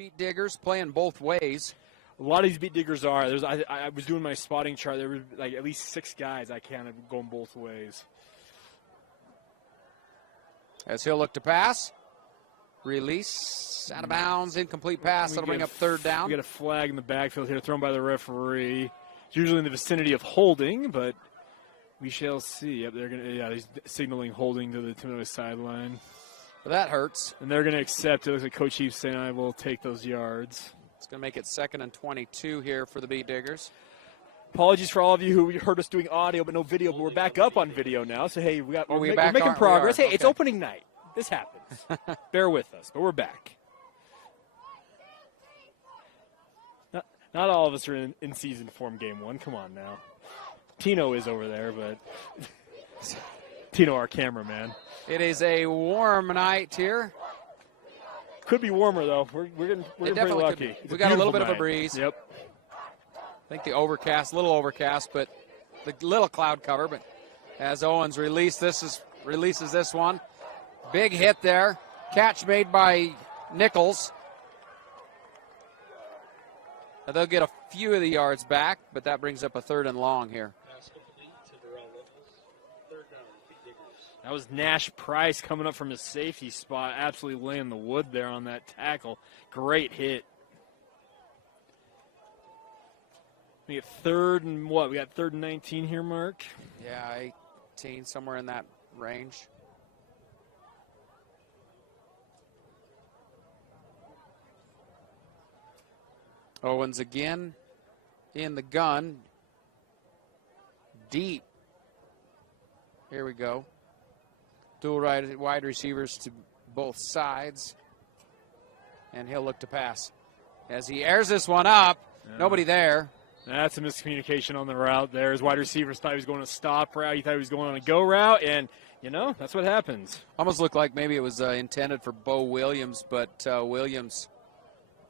Beetdiggers playing both ways. A lot of these Beetdiggers are. I was doing my spotting chart. There were like at least 6 guys I counted going both ways. As he'll look to pass. Release, out of bounds, incomplete pass. That'll bring up third down. We got a flag in the backfield here thrown by the referee. It's usually in the vicinity of holding, but we shall see. Yep, he's signaling holding to the Timpanogos sideline. Well, that hurts. And they're going to accept it. Looks like Coach Heath saying, I will take those yards. It's going to make it 2nd and 22 here for the Beetdiggers. Apologies for all of you who heard us doing audio but no video, but we're back up on video now. So, hey, we're making progress. Hey, It's opening night. This happens. Bear with us, but we're back. Not all of us are in season form game 1. Come on now. Tino is over there, but Tino, our cameraman. It is a warm night here. Could be warmer, though. We're getting pretty lucky. We got a little bit of a breeze. Yep. I think the little overcast, but the little cloud cover. But as Owens releases this one. Big hit there. Catch made by Nichols. Now they'll get a few of the yards back, but that brings up a 3rd and long here. That was Nash Price coming up from his safety spot, absolutely laying the wood there on that tackle. Great hit. We get 3rd and what? We got 3rd and 19 here, Mark? Yeah, 18, somewhere in that range. Owens again in the gun. Deep. Here we go. Dual wide receivers to both sides. And he'll look to pass. As he airs this one up, nobody there. That's a miscommunication on the route there. His wide receivers thought he was going to stop route. He thought he was going on a go route, and, that's what happens. Almost looked like maybe it was intended for Bo Williams, but Williams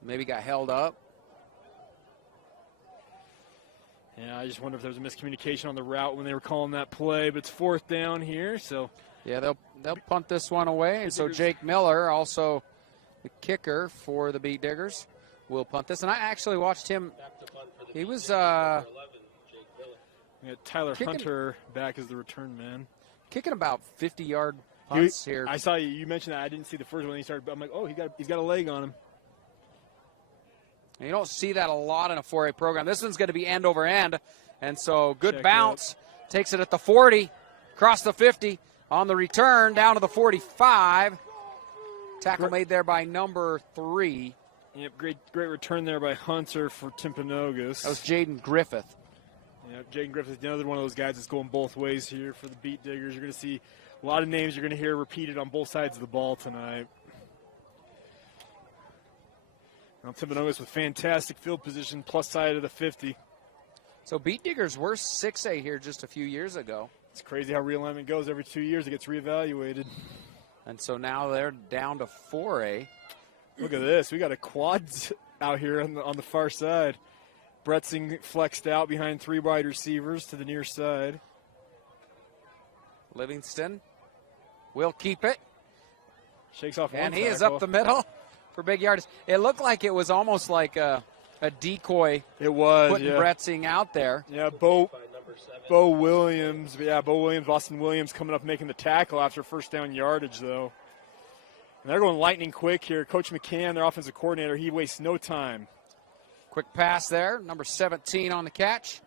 maybe got held up. Yeah, I just wonder if there was a miscommunication on the route when they were calling that play, but it's 4th down here, so. Yeah, they'll punt this one away, and so Jake Miller, also the kicker for the Beetdiggers, will punt this. And I actually watched him. He was we got Tyler Hunter back as the return man. Kicking about 50-yard punts here. I saw you mentioned that. I didn't see the first one. He started. I'm like, oh, he's got a leg on him. And you don't see that a lot in a 4A program. This one's going to be end over end, and so good bounce. Takes it at the 40, across the 50, on the return, down to the 45. Tackle made there by number 3. Yep, great return there by Hunter for Timpanogos. That was Jaden Griffith. Yep, Jaden Griffith, another one of those guys that's going both ways here for the Beetdiggers. You're going to see a lot of names you're going to hear repeated on both sides of the ball tonight. Now Timpanogos with fantastic field position, plus side of the 50. So Beetdiggers were 6A here just a few years ago. It's crazy how realignment goes. Every 2 years it gets reevaluated. And so now they're down to 4A. Look at this. We got a quads out here on the far side. Bretzing flexed out behind 3 wide receivers to the near side. Livingston will keep it. Shakes off one and he tackle. Is up the middle for big yards. It looked like it was almost like a decoy. It was, putting Bretzing out there. Yeah, Bo Williams. Yeah, Bo Williams, Boston Williams coming up making the tackle after first down yardage, though. And they're going lightning quick here. Coach McCann, their offensive coordinator, he wastes no time. Quick pass there, number 17 on the catch.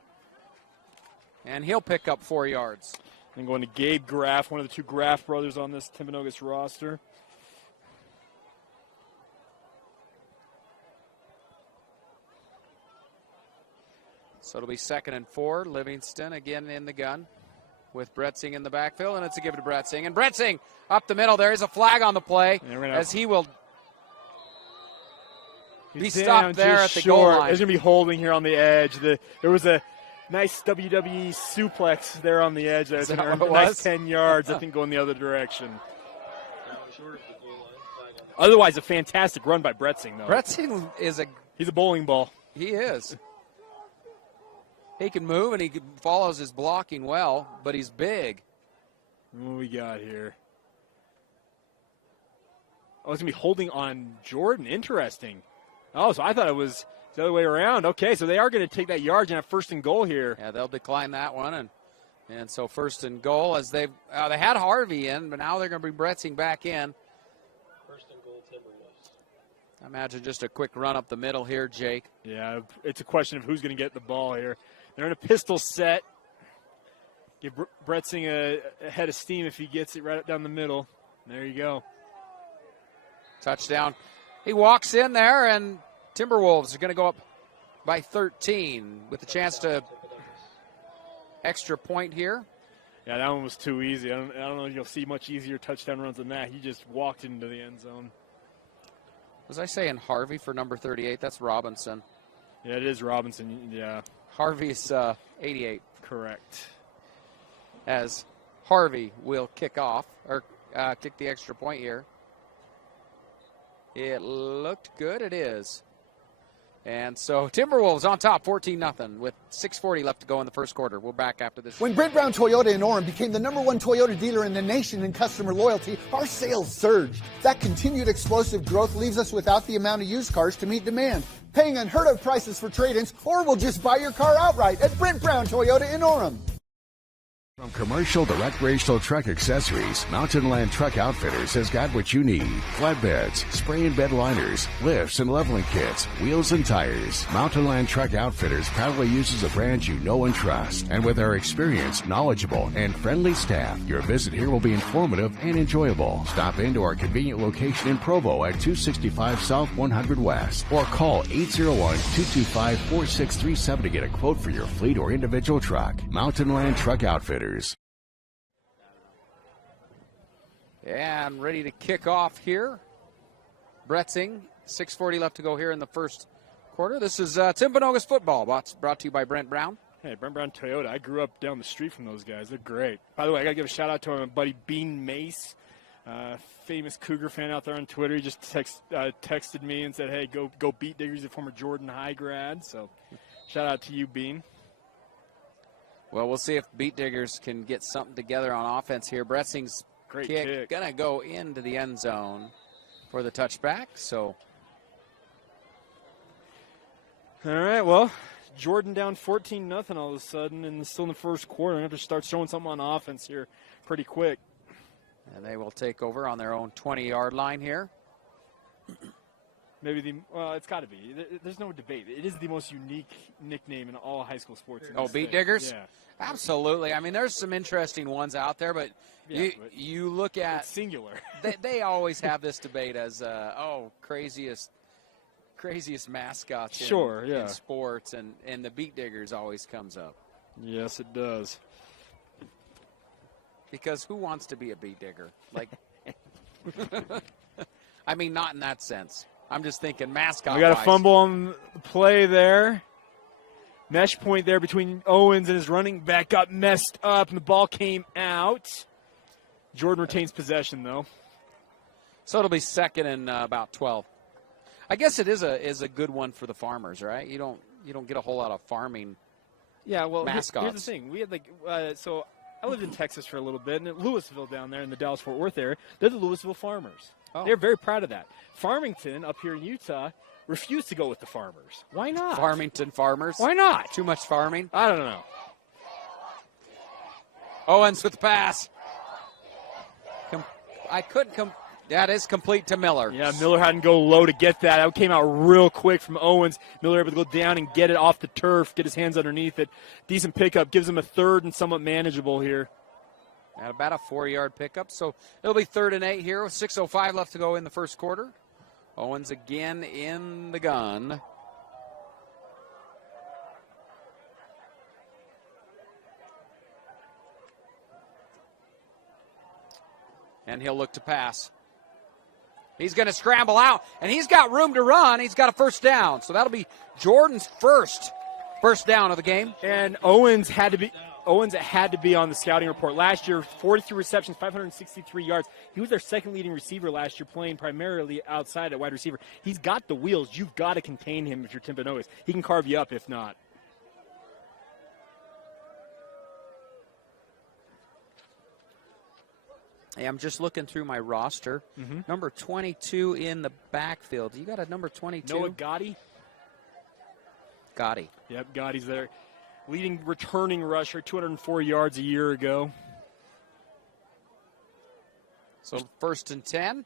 And he'll pick up 4 yards. And going to Gabe Graff, one of the 2 Graff brothers on this Timpanogos roster. So it'll be 2nd and 4. Livingston again in the gun with Bretzing in the backfield, and it's a give to Bretzing. And Bretzing up the middle. There is a flag on the play as he will be stopped there at the goal line. There's going to be holding here on the edge. There was a nice WWE suplex there on the edge. There's a nice 10 yards, I think, going the other direction. Otherwise, a fantastic run by Bretzing, though. Bretzing he's a bowling ball. He is. He can move, and he follows his blocking well, but he's big. What we got here? Oh, it's going to be holding on Jordan. Interesting. Oh, so I thought it was the other way around. Okay, so they are going to take that yard and have first and goal here. Yeah, they'll decline that one, and so first and goal as they had Harvey in, but now they're going to bring Bretzing back in. First and goal, Timberwolves. I imagine just a quick run up the middle here, Jake. Yeah, it's a question of who's going to get the ball here. They're in a pistol set. Give Bretzing a head of steam if he gets it right up down the middle. There you go. Touchdown. He walks in there, and Timberwolves are going to go up by 13 with a chance to extra point here. Yeah, that one was too easy. I don't know if you'll see much easier touchdown runs than that. He just walked into the end zone. Was I saying Harvey for number 38? That's Robinson. Yeah, it is Robinson. Yeah. Harvey's 88. Correct. As Harvey will kick off, or kick the extra point here. It looked good. It is. And so Timberwolves on top, 14-0, with 6:40 left to go in the first quarter. We're back after this. When Brent Brown Toyota in Orem became the #1 Toyota dealer in the nation in customer loyalty, our sales surged. That continued explosive growth leaves us without the amount of used cars to meet demand, paying unheard of prices for trade-ins, or we'll just buy your car outright at Brent Brown Toyota in Orem. From commercial to recreational truck accessories, Mountain Land Truck Outfitters has got what you need. Flatbeds, spray and bed liners, lifts and leveling kits, wheels and tires. Mountain Land Truck Outfitters proudly uses a brand you know and trust. And with our experienced, knowledgeable, and friendly staff, your visit here will be informative and enjoyable. Stop into our convenient location in Provo at 265 South 100 West or call 801-225-4637 to get a quote for your fleet or individual truck. Mountain Land Truck Outfitters. And ready to kick off here. Bretzing, 6:40 left to go here in the first quarter. This is Timpanogos football, brought to you by Brent Brown. Hey, Brent Brown Toyota. I grew up down the street from those guys. They're great. By the way, I got to give a shout-out to my buddy Bean Mace, famous Cougar fan out there on Twitter. He just texted me and said, hey, go Beetdiggers, he's a former Jordan High grad. So shout-out to you, Bean. Well, we'll see if Beetdiggers can get something together on offense here. Bretzing's Great kick going to go into the end zone for the touchback. So, all right, well, Jordan down 14-0 all of a sudden, and still in the first quarter. They have to start showing something on offense here pretty quick. And they will take over on their own 20-yard line here. Maybe it's got to be. There's no debate. It is the most unique nickname in all high school sports. Oh, Beetdiggers? Yeah. Absolutely. I mean, there's some interesting ones out there, but you look at it's singular. they always have this debate as craziest mascots in sports, and the Beetdiggers always comes up. Yes, it does. Because who wants to be a Beetdigger? Like, I mean, not in that sense. I'm just thinking mascot. We got a fumble on the play there. Mesh point there between Owens and his running back got messed up, and the ball came out. Jordan retains possession, though. So it'll be second and about 12. I guess it is a good one for the farmers, right? You don't get a whole lot of farming. Yeah, well, mascots. Here's the thing. We had so I lived in Texas for a little bit, and in Louisville down there in the Dallas-Fort Worth area, they're the Louisville Farmers. Oh. They're very proud of that. Farmington up here in Utah refused to go with the Farmers. Why not? Farmington Farmers. Why not? Too much farming? I don't know. Owens with the pass. That is complete to Miller. Yeah, Miller had to go low to get that. That came out real quick from Owens. Miller able to go down and get it off the turf, get his hands underneath it. Decent pickup, gives him a third and somewhat manageable here. At about a 4-yard pickup, so it'll be 3rd and 8 here with 6:05 left to go in the first quarter. Owens again in the gun. And he'll look to pass. He's going to scramble out, and he's got room to run. He's got a first down, so that'll be Jordan's first down of the game. And Owens had to be on the scouting report. Last year, 43 receptions, 563 yards. He was their second leading receiver last year, playing primarily outside at wide receiver. He's got the wheels. You've got to contain him if you're Timpanogos. He can carve you up if not. Hey, I'm just looking through my roster. Number 22 in the backfield. You got a number 22? Noah Gotti. Gotti. Yep, Gotti's there. Leading returning rusher, 204 yards a year ago. So 1st and 10,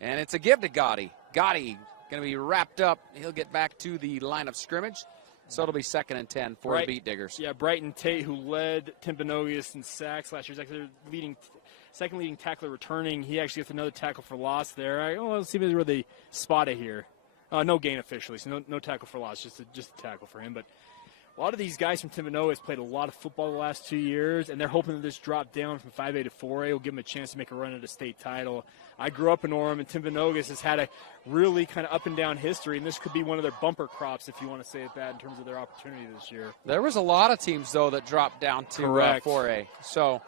and it's a give to Gotti. Gotti going to be wrapped up. He'll get back to the line of scrimmage. So it'll be 2nd and 10 for the Beetdiggers. Yeah, Brighton Tate, who led Timpanogos in sacks last year, is actually their second leading tackler returning. He actually gets another tackle for loss there. Let's see where they spot it here. No gain officially, so no tackle for loss, just a tackle for him. But a lot of these guys from Timpanogos played a lot of football the last 2 years, and they're hoping that this drop down from 5A to 4A will give them a chance to make a run at a state title. I grew up in Orem, and Timpanogos has had a really kind of up-and-down history, and this could be one of their bumper crops, if you want to say it that, in terms of their opportunity this year. There was a lot of teams, though, that dropped down to 4A. So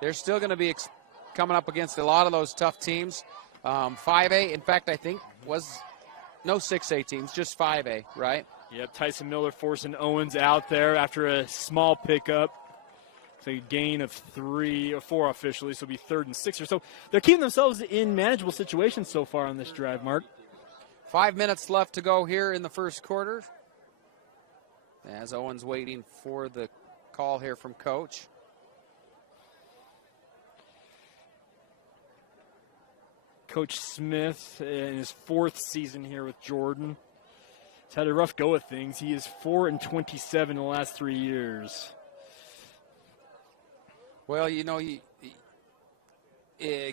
they're still going to be coming up against a lot of those tough teams. 5A, in fact, I think, was no 6A teams, just 5A, right? Yep, Tyson Miller forcing Owens out there after a small pickup. It's a gain of 3 or 4 officially, so it'll be 3rd and 6 or so. They're keeping themselves in manageable situations so far on this drive, Mark. 5 minutes left to go here in the first quarter. As Owens waiting for the call here from Coach. Coach Smith in his 4th season here with Jordan. He's had a rough go of things. He is 4-27 in the last 3 years. Well, you know,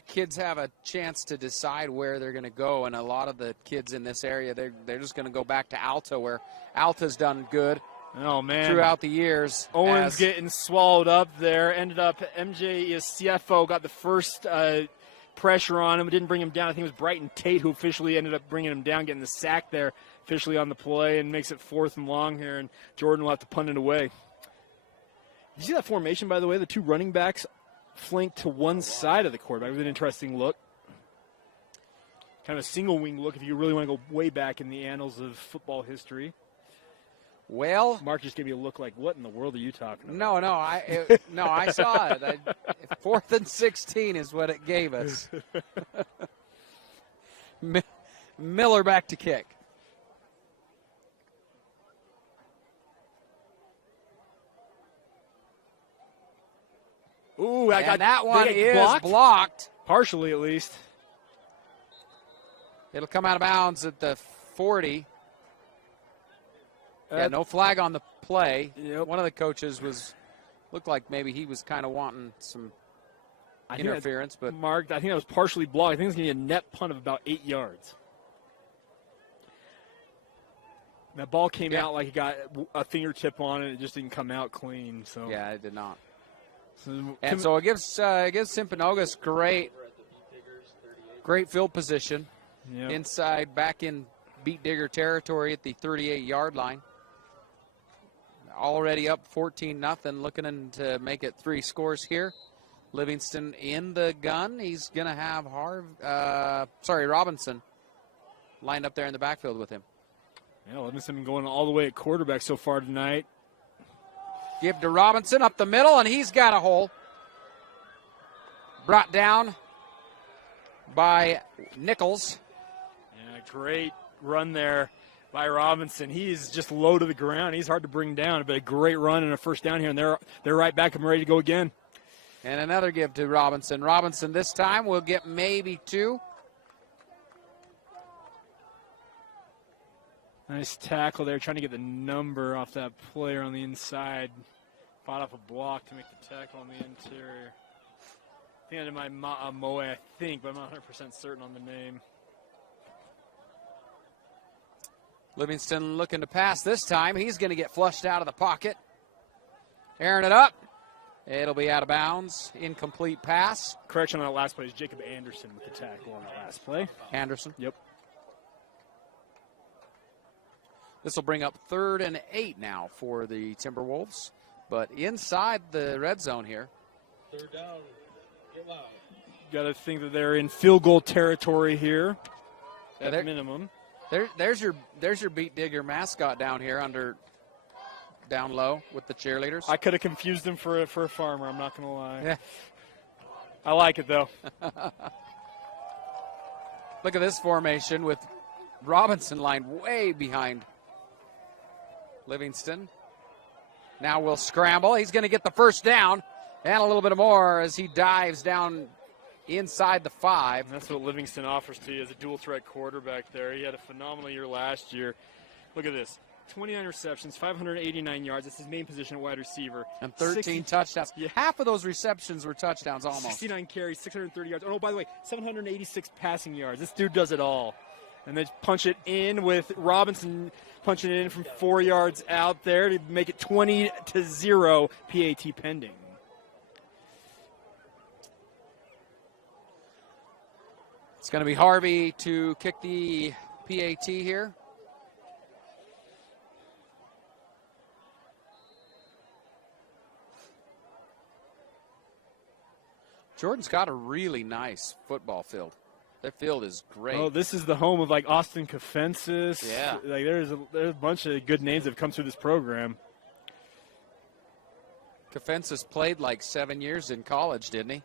kids have a chance to decide where they're going to go, and a lot of the kids in this area, they're just going to go back to Alta, where Alta's done good. Oh, man. Throughout the years. Owens getting swallowed up there. Ended up, MJ is CFO, got the first pressure on him. It didn't bring him down. I think it was Brighton Tate who officially ended up bringing him down, getting the sack there officially on the play, and makes it 4th and long here, and Jordan will have to punt it away. Did you see that formation, by the way? The 2 running backs flanked to one side of the quarterback. It was an interesting look. Kind of a single wing look if you really want to go way back in the annals of football history. Well, Mark just gave me a look like, what in the world are you talking about? No, I saw it. 4th and 16 is what it gave us. Miller back to kick. Ooh, that one is blocked. Partially, at least. It'll come out of bounds at the 40. No flag on the play. Yep. One of the coaches looked like maybe he was kind of wanting some interference. But Mark, I think that was partially blocked. I think it's going to be a net punt of about 8 yards. That ball came out like it got a fingertip on it. It just didn't come out clean. So yeah, it did not. So, So it gives Timpanogos great field position inside, back in Beetdigger territory at the 38-yard line. Already up 14-0, looking to make it 3 scores here. Livingston in the gun. He's going to have Robinson lined up there in the backfield with him. Yeah, Livingston been going all the way at quarterback so far tonight. Give to Robinson up the middle, and he's got a hole. Brought down by Nichols. Yeah, great run there by Robinson. He's just low to the ground. He's hard to bring down, but a great run and a first down here, and they're right back and ready to go again. And another give to Robinson. Robinson this time will get maybe 2. Nice tackle there, trying to get the number off that player on the inside. Fought off a block to make the tackle on the interior. I think I did my Moe, I think, but I'm not 100% certain on the name. Livingston looking to pass this time. He's going to get flushed out of the pocket. Airing it up. It'll be out of bounds. Incomplete pass. Correction on that last play is Jacob Anderson with the tackle on that last play. Anderson. Yep. This will bring up 3rd and 8 now for the Timberwolves, but inside the red zone here. 3rd down. Get loud. Got to think that they're in field goal territory here at minimum. There's your Beetdigger mascot down here down low with the cheerleaders. I could have confused him for a farmer. I'm not going to lie. Yeah. I like it, though. Look at this formation with Robinson line way behind Livingston. Now we'll scramble. He's going to get the first down and a little bit more as he dives down inside the 5. And that's what Livingston offers to you as a dual-threat quarterback there. He had a phenomenal year last year. Look at this. 29 receptions, 589 yards. That's his main position at wide receiver. And 13 touchdowns. Yeah. Half of those receptions were touchdowns almost. 69 carries, 630 yards. Oh, by the way, 786 passing yards. This dude does it all. And they punch it in with Robinson punching it in from 4 yards out there to make it 20-0 PAT pending. It's going to be Harvey to kick the PAT here. Jordan's got a really nice football field. That field is great. Oh, this is the home of, like, Austin Kofensis. Yeah. Like, there's a bunch of good names that have come through this program. Kofensis played like 7 years in college, didn't he?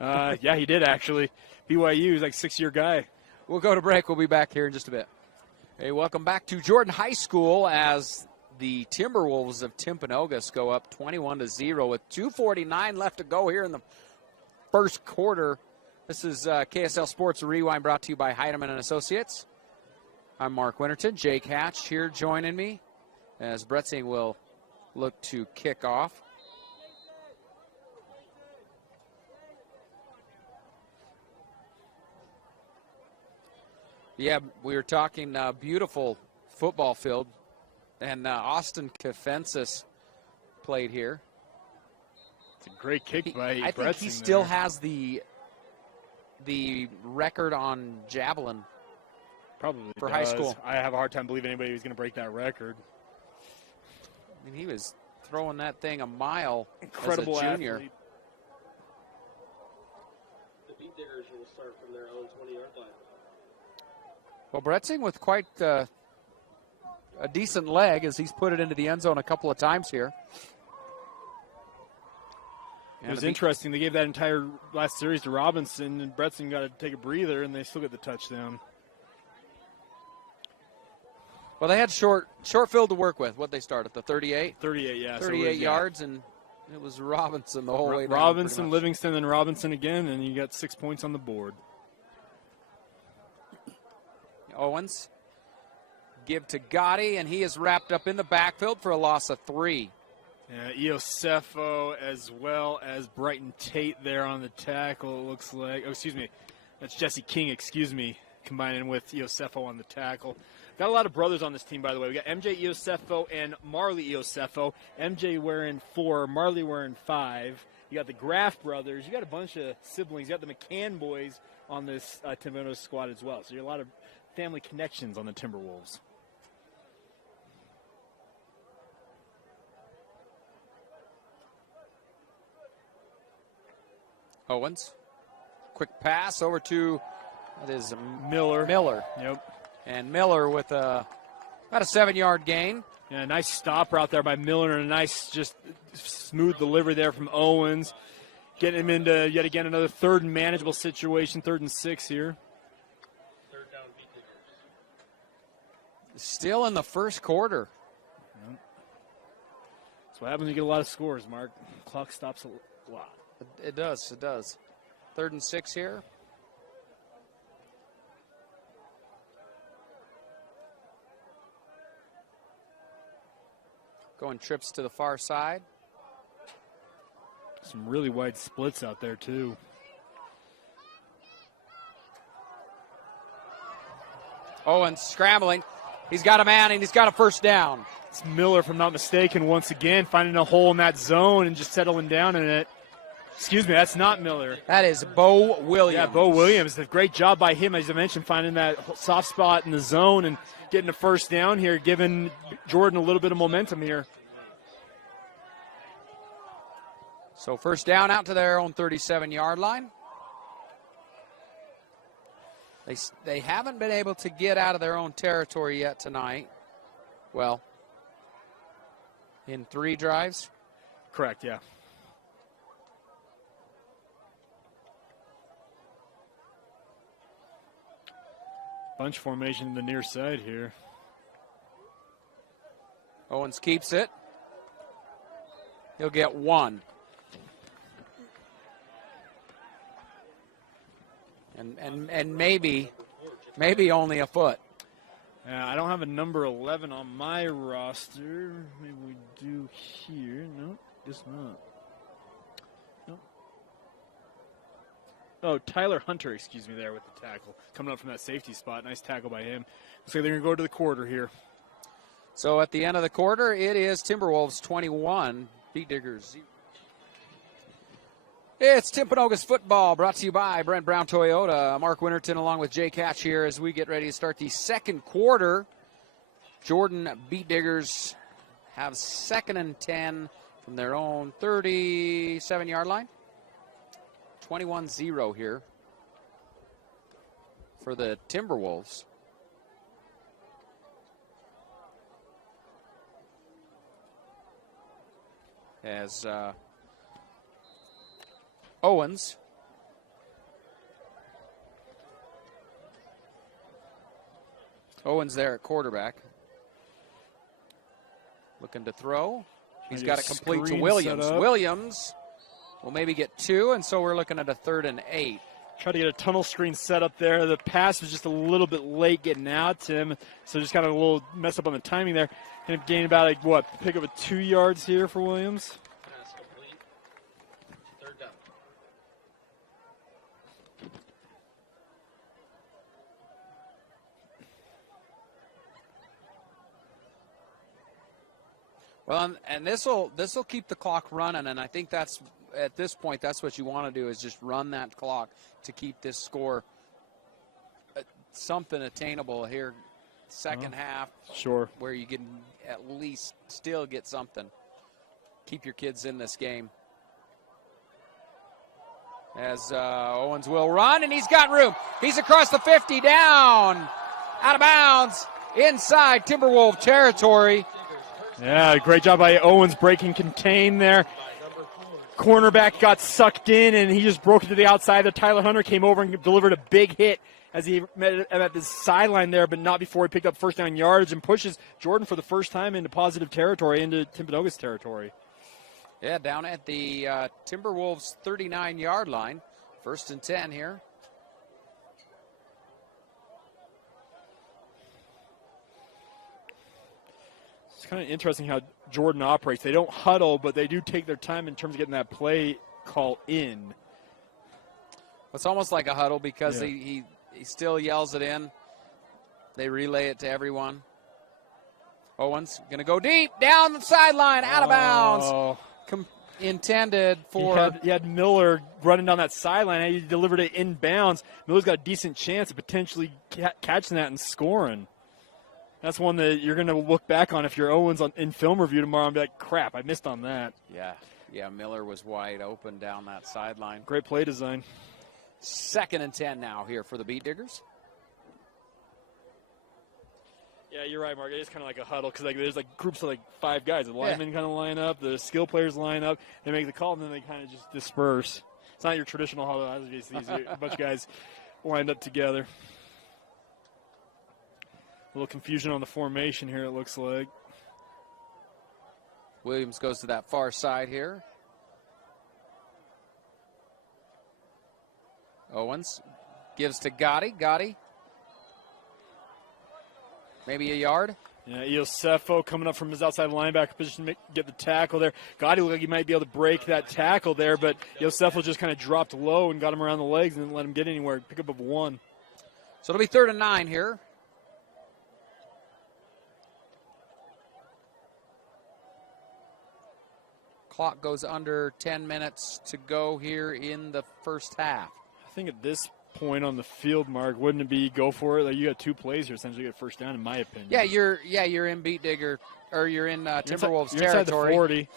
Yeah, he did, actually. BYU is like a 6-year guy. We'll go to break. We'll be back here in just a bit. Hey, welcome back to Jordan High School as the Timberwolves of Timpanogos go up 21-0 with 2:49 left to go here in the first quarter. This is KSL Sports Rewind brought to you by Heidemann & Associates. I'm Mark Winterton. Jake Hatch here joining me as Bretzing will look to kick off. Yeah, we were talking beautiful football field, and Austin Kofensis played here. It's a great kick by I think he still has the record on javelin. Probably for does. high school. I have a hard time believing anybody was going to break that record. I mean, he was throwing that thing a mile Incredible as a junior. athlete. The Beetdiggers will start from their own 20-yard line. Well, Bretzing with quite a decent leg as he's put it into the end zone a couple of times here. It was interesting. They gave that entire last series to Robinson, and Bretzing got to take a breather, and they still get the touchdown. Well, they had short field to work with. What'd they start at the 38? 38, yeah. 38 yards, and it was Robinson the whole way down. Robinson, Livingston, and Robinson again, and you got 6 points on the board. Owens give to Gotti, and he is wrapped up in the backfield for a loss of 3. Yeah, Iosefo as well as Brighton Tate there on the tackle, it looks like. Oh, excuse me. That's Jesse King, combining with Iosefo on the tackle. Got a lot of brothers on this team, by the way. We got MJ Iosefo and Marley Iosefo. MJ wearing 4, Marley wearing 5. You got the Graff brothers. You got a bunch of siblings. You got the McCann boys on this Timpanogos squad as well. So you got a lot of family connections on the Timberwolves. Owens. Quick pass over to, that is Miller. Yep. And Miller with about a 7-yard gain. Yeah, nice stopper out there by Miller and a nice just smooth delivery there from Owens. Getting him into, yet again, another third and manageable situation, 3rd and 6 here. Third down, Beetdiggers. Still in the first quarter. Yep. That's what happens when you get a lot of scores, Mark. Clock stops a lot. It does. 3rd and 6 here. Going trips to the far side. Some really wide splits out there, too. Owens scrambling. He's got a man, and he's got a first down. It's Miller, if I'm not mistaken, once again, finding a hole in that zone and just settling down in it. Excuse me, that's not Miller. That is Bo Williams. Yeah, Bo Williams. A great job by him, as I mentioned, finding that soft spot in the zone and getting a first down here, giving Jordan a little bit of momentum here. So first down out to their own 37-yard line. They haven't been able to get out of their own territory yet tonight. Well, in 3 drives. Correct, yeah. Bunch formation in the near side here. Owens keeps it. He'll get one. And maybe only a foot. I don't have a number 11 on my roster. Maybe we do here. No, guess not. Nope. Oh, Tyler Hunter, excuse me, there with the tackle. Coming up from that safety spot. Nice tackle by him. Looks like they're going to go to the quarter here. So at the end of the quarter, it is Timberwolves 21, Beetdiggers 0. It's Timpanogos football, brought to you by Brent Brown Toyota. Mark Winterton along with Jay Catch here as we get ready to start the second quarter. Jordan Beetdiggers have 2nd and 10 from their own 37-yard line. 21-0 here for the Timberwolves. As Owens there at quarterback. Looking to throw. He's got it complete to Williams. Williams will maybe get 2, and so we're looking at a 3rd and 8. Try to get a tunnel screen set up there. The pass was just a little bit late getting out to him, so just kind of a little mess up on the timing there. Ended up gaining about, pick up a 2 yards here for Williams. Pass complete. 3rd down. Well, and this will keep the clock running, and I think that's at this point that's what you want to do is just run that clock to keep this score something attainable here. Second half, sure, where you can at least still get something. Keep your kids in this game. As Owens will run, and he's got room. He's across the 50, down, out of bounds, inside Timberwolf territory. Yeah, great job by Owens breaking contain there. Cornerback got sucked in, and he just broke it to the outside. The Tyler Hunter came over and delivered a big hit as he met at the sideline there, but not before he picked up first down yardage and pushes Jordan for the first time into positive territory, into Timpanogos territory. Yeah, down at the Timberwolves 39-yard line. 1st and 10 here. It's kind of interesting how Jordan operates. They don't huddle, but they do take their time in terms of getting that play call in. It's almost like a huddle because he still yells it in. They relay it to everyone. Owens going to go deep, down the sideline, out of bounds. Intended for... He had Miller running down that sideline. He delivered it inbounds. Miller's got a decent chance of potentially catching that and scoring. That's one that you're going to look back on if you're Owens in film review tomorrow and be like, crap, I missed on that. Yeah, Miller was wide open down that sideline. Great play design. 2nd and 10 now here for the Beetdiggers. Yeah, you're right, Mark. It is kind of like a huddle because there's groups of 5 guys. The linemen kind of line up, the skill players line up, they make the call, and then they kind of just disperse. It's not your traditional huddle. It's a bunch of guys lined up together. A little confusion on the formation here, it looks like. Williams goes to that far side here. Owens gives to Gotti. Gotti. Maybe a yard. Yeah, Iosefo coming up from his outside linebacker position to get the tackle there. Gotti looked like he might be able to break that tackle there, but Iosefo just kind of dropped low and got him around the legs and didn't let him get anywhere. Pick up of 1. So it'll be 3rd and 9 here. Clock goes under 10 minutes to go here in the first half. I think at this point on the field, Mark, wouldn't it be go for it? You got 2 plays here, essentially you get first down, in my opinion. Yeah, you're in Beetdigger, or you're in Timberwolves you're territory. Inside the 40.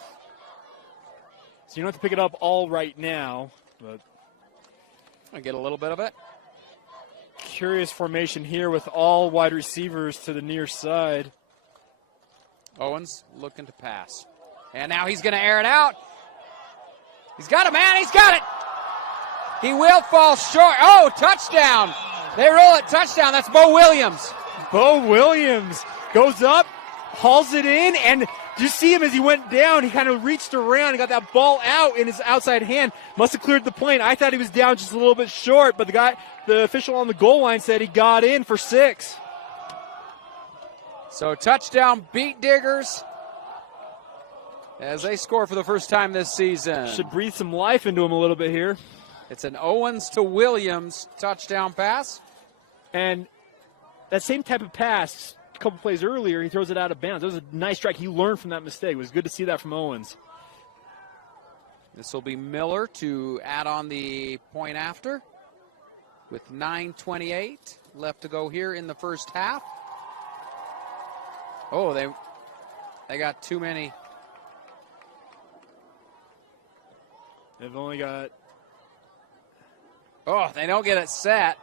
So you don't have to pick it up all right now, but I get a little bit of it. Curious formation here with all wide receivers to the near side. Owens looking to pass. And now he's going to air it out. He's got it, man. He's got it. He will fall short. Oh, touchdown. They roll it. Touchdown. That's Bo Williams. Bo Williams goes up, hauls it in, and did you see him as he went down? He kind of reached around and got that ball out in his outside hand. Must have cleared the plane. I thought he was down just a little bit short, but the official on the goal line said he got in for 6. So touchdown Beetdiggers as they score for the first time this season. Should breathe some life into him a little bit here. It's an Owens to Williams touchdown pass. And that same type of pass, a couple plays earlier, he throws it out of bounds. That was a nice strike. He learned from that mistake. It was good to see that from Owens. This will be Miller to add on the point after with 9:28 left to go here in the first half. Oh, they got too many. They've only got... Oh, they don't get it set.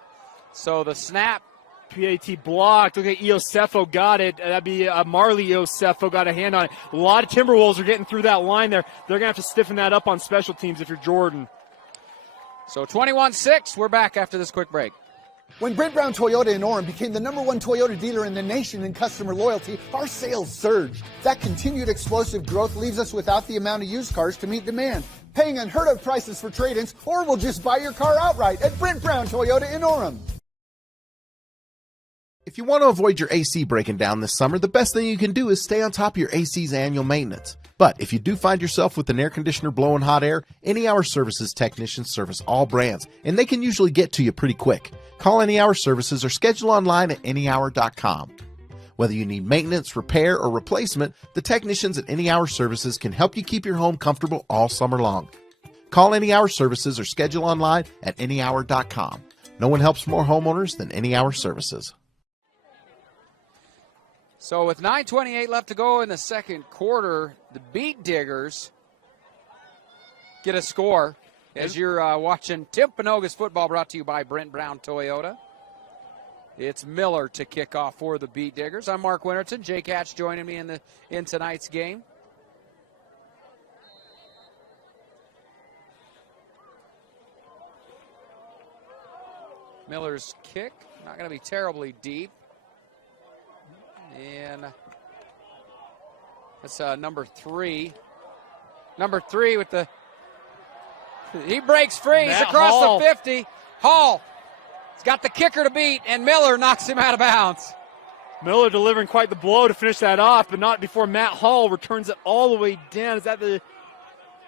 So the snap. PAT blocked. Look at Iosefo got it. That'd be Marley Iosefo got a hand on it. A lot of Timberwolves are getting through that line there. They're going to have to stiffen that up on special teams if you're Jordan. So 21-6. We're back after this quick break. When Brent Brown Toyota in Orem became the #1 Toyota dealer in the nation in customer loyalty, our sales surged. That continued explosive growth leaves us without the amount of used cars to meet demand, paying unheard of prices for trade-ins, or we'll just buy your car outright at Brent Brown Toyota in Orem. If you want to avoid your AC breaking down this summer, the best thing you can do is stay on top of your AC's annual maintenance. But if you do find yourself with an air conditioner blowing hot air, Any Hour Services technicians service all brands, and they can usually get to you pretty quick. Call Any Hour Services or schedule online at anyhour.com. Whether you need maintenance, repair, or replacement, the technicians at Any Hour Services can help you keep your home comfortable all summer long. Call Any Hour Services or schedule online at anyhour.com. No one helps more homeowners than Any Hour Services. So with 9:28 left to go in the second quarter, the Beetdiggers get a score as you're watching Timpanogos football, brought to you by Brent Brown Toyota. It's Miller to kick off for the Beetdiggers. I'm Mark Winterton. Jake Hatch joining me in tonight's game. Miller's kick, not going to be terribly deep. And that's number 3. Number 3 with the... He breaks free. He's across Hall. the 50. Hall. He's got the kicker to beat, and Miller knocks him out of bounds. Miller delivering quite the blow to finish that off, but not before Matt Hall returns it all the way down. Is that the...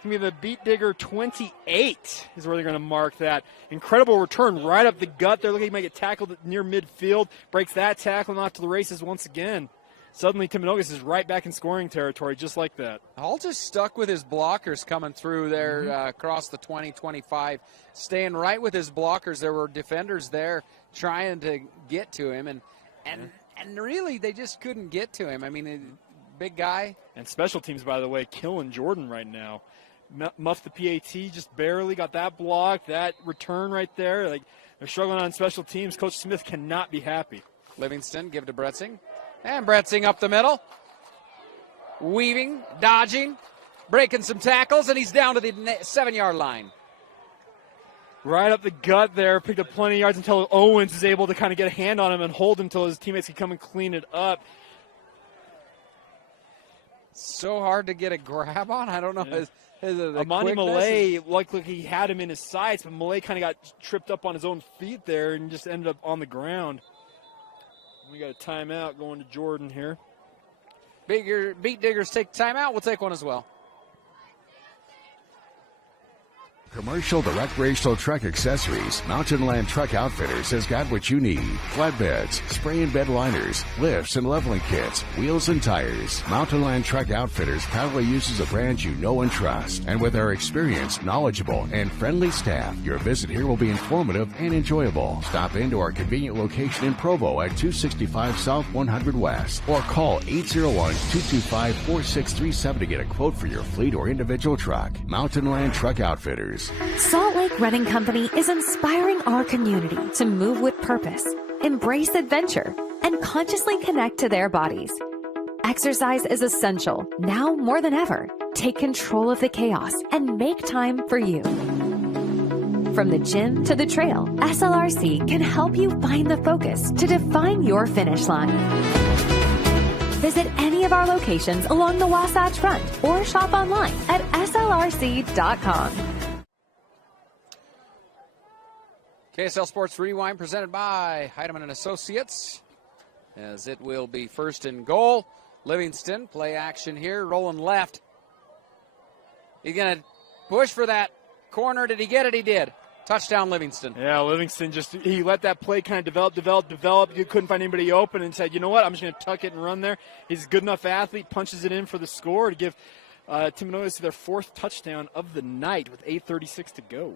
It's going to be the Beetdigger 28 is where they're going to mark that. Incredible return right up the gut there. Look, he might get tackled near midfield. Breaks that tackle and off to the races once again. Suddenly, Timpanogos is right back in scoring territory just like that. Hall just stuck with his blockers coming through there across the 20-25. Staying right with his blockers. There were defenders there trying to get to him. And really, they just couldn't get to him. I mean, big guy. And special teams, by the way, killing Jordan right now. Muffed the PAT, just barely got that block, that return right there. Like, they're struggling on special teams. Coach Smith cannot be happy. Livingston, give to Bretzing. And Bretzing up the middle. Weaving, dodging, breaking some tackles, and he's down to the 7-yard line. Right up the gut there, picked up plenty of yards until Owens is able to kind of get a hand on him and hold him until his teammates can come and clean it up. So hard to get a grab on. I don't know. Yeah. The Amani quickness Malay, like he had him in his sights, but Malay kind of got tripped up on his own feet there and just ended up on the ground. We got a timeout going to Jordan here. Beetdiggers take timeout. We'll take one as well. Commercial to recreational truck accessories, Mountain Land Truck Outfitters has got what you need. Flatbeds, spray and bed liners, lifts and leveling kits, wheels and tires. Mountain Land Truck Outfitters proudly uses a brand you know and trust. And with our experienced, knowledgeable, and friendly staff, your visit here will be informative and enjoyable. Stop into our convenient location in Provo at 265 South 100 West or call 801-225-4637 to get a quote for your fleet or individual truck. Mountain Land Truck Outfitters. Salt Lake Running Company is inspiring our community to move with purpose, embrace adventure, and consciously connect to their bodies. Exercise is essential now more than ever. Take control of the chaos and make time for you. From the gym to the trail, SLRC can help you find the focus to define your finish line. Visit any of our locations along the Wasatch Front or shop online at slrc.com. KSL Sports Rewind presented by Heidemann and Associates, as it will be first and goal. Livingston, play action here, rolling left. He's going to push for that corner. Did he get it? He did. Touchdown, Livingston. Yeah, Livingston he let that play kind of develop. You couldn't find anybody open and said, you know what, I'm just going to tuck it and run there. He's a good enough athlete, punches it in for the score to give Timpanogos their 4th touchdown of the night with 8:36 to go.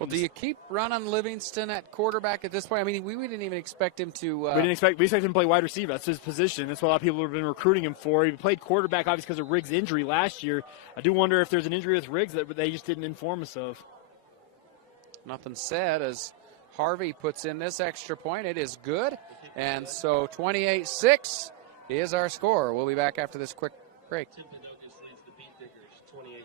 Well, do you keep running Livingston at quarterback at this point? I mean, we didn't even expect him to. We expect him to play wide receiver. That's his position. That's what a lot of people have been recruiting him for. He played quarterback, obviously, because of Riggs' injury last year. I do wonder if there's an injury with Riggs that they just didn't inform us of. Nothing said as Harvey puts in this extra point. It is good. And so 28-6 is our score. We'll be back after this quick break. Timpanogos leads the Beetdiggers 28-6.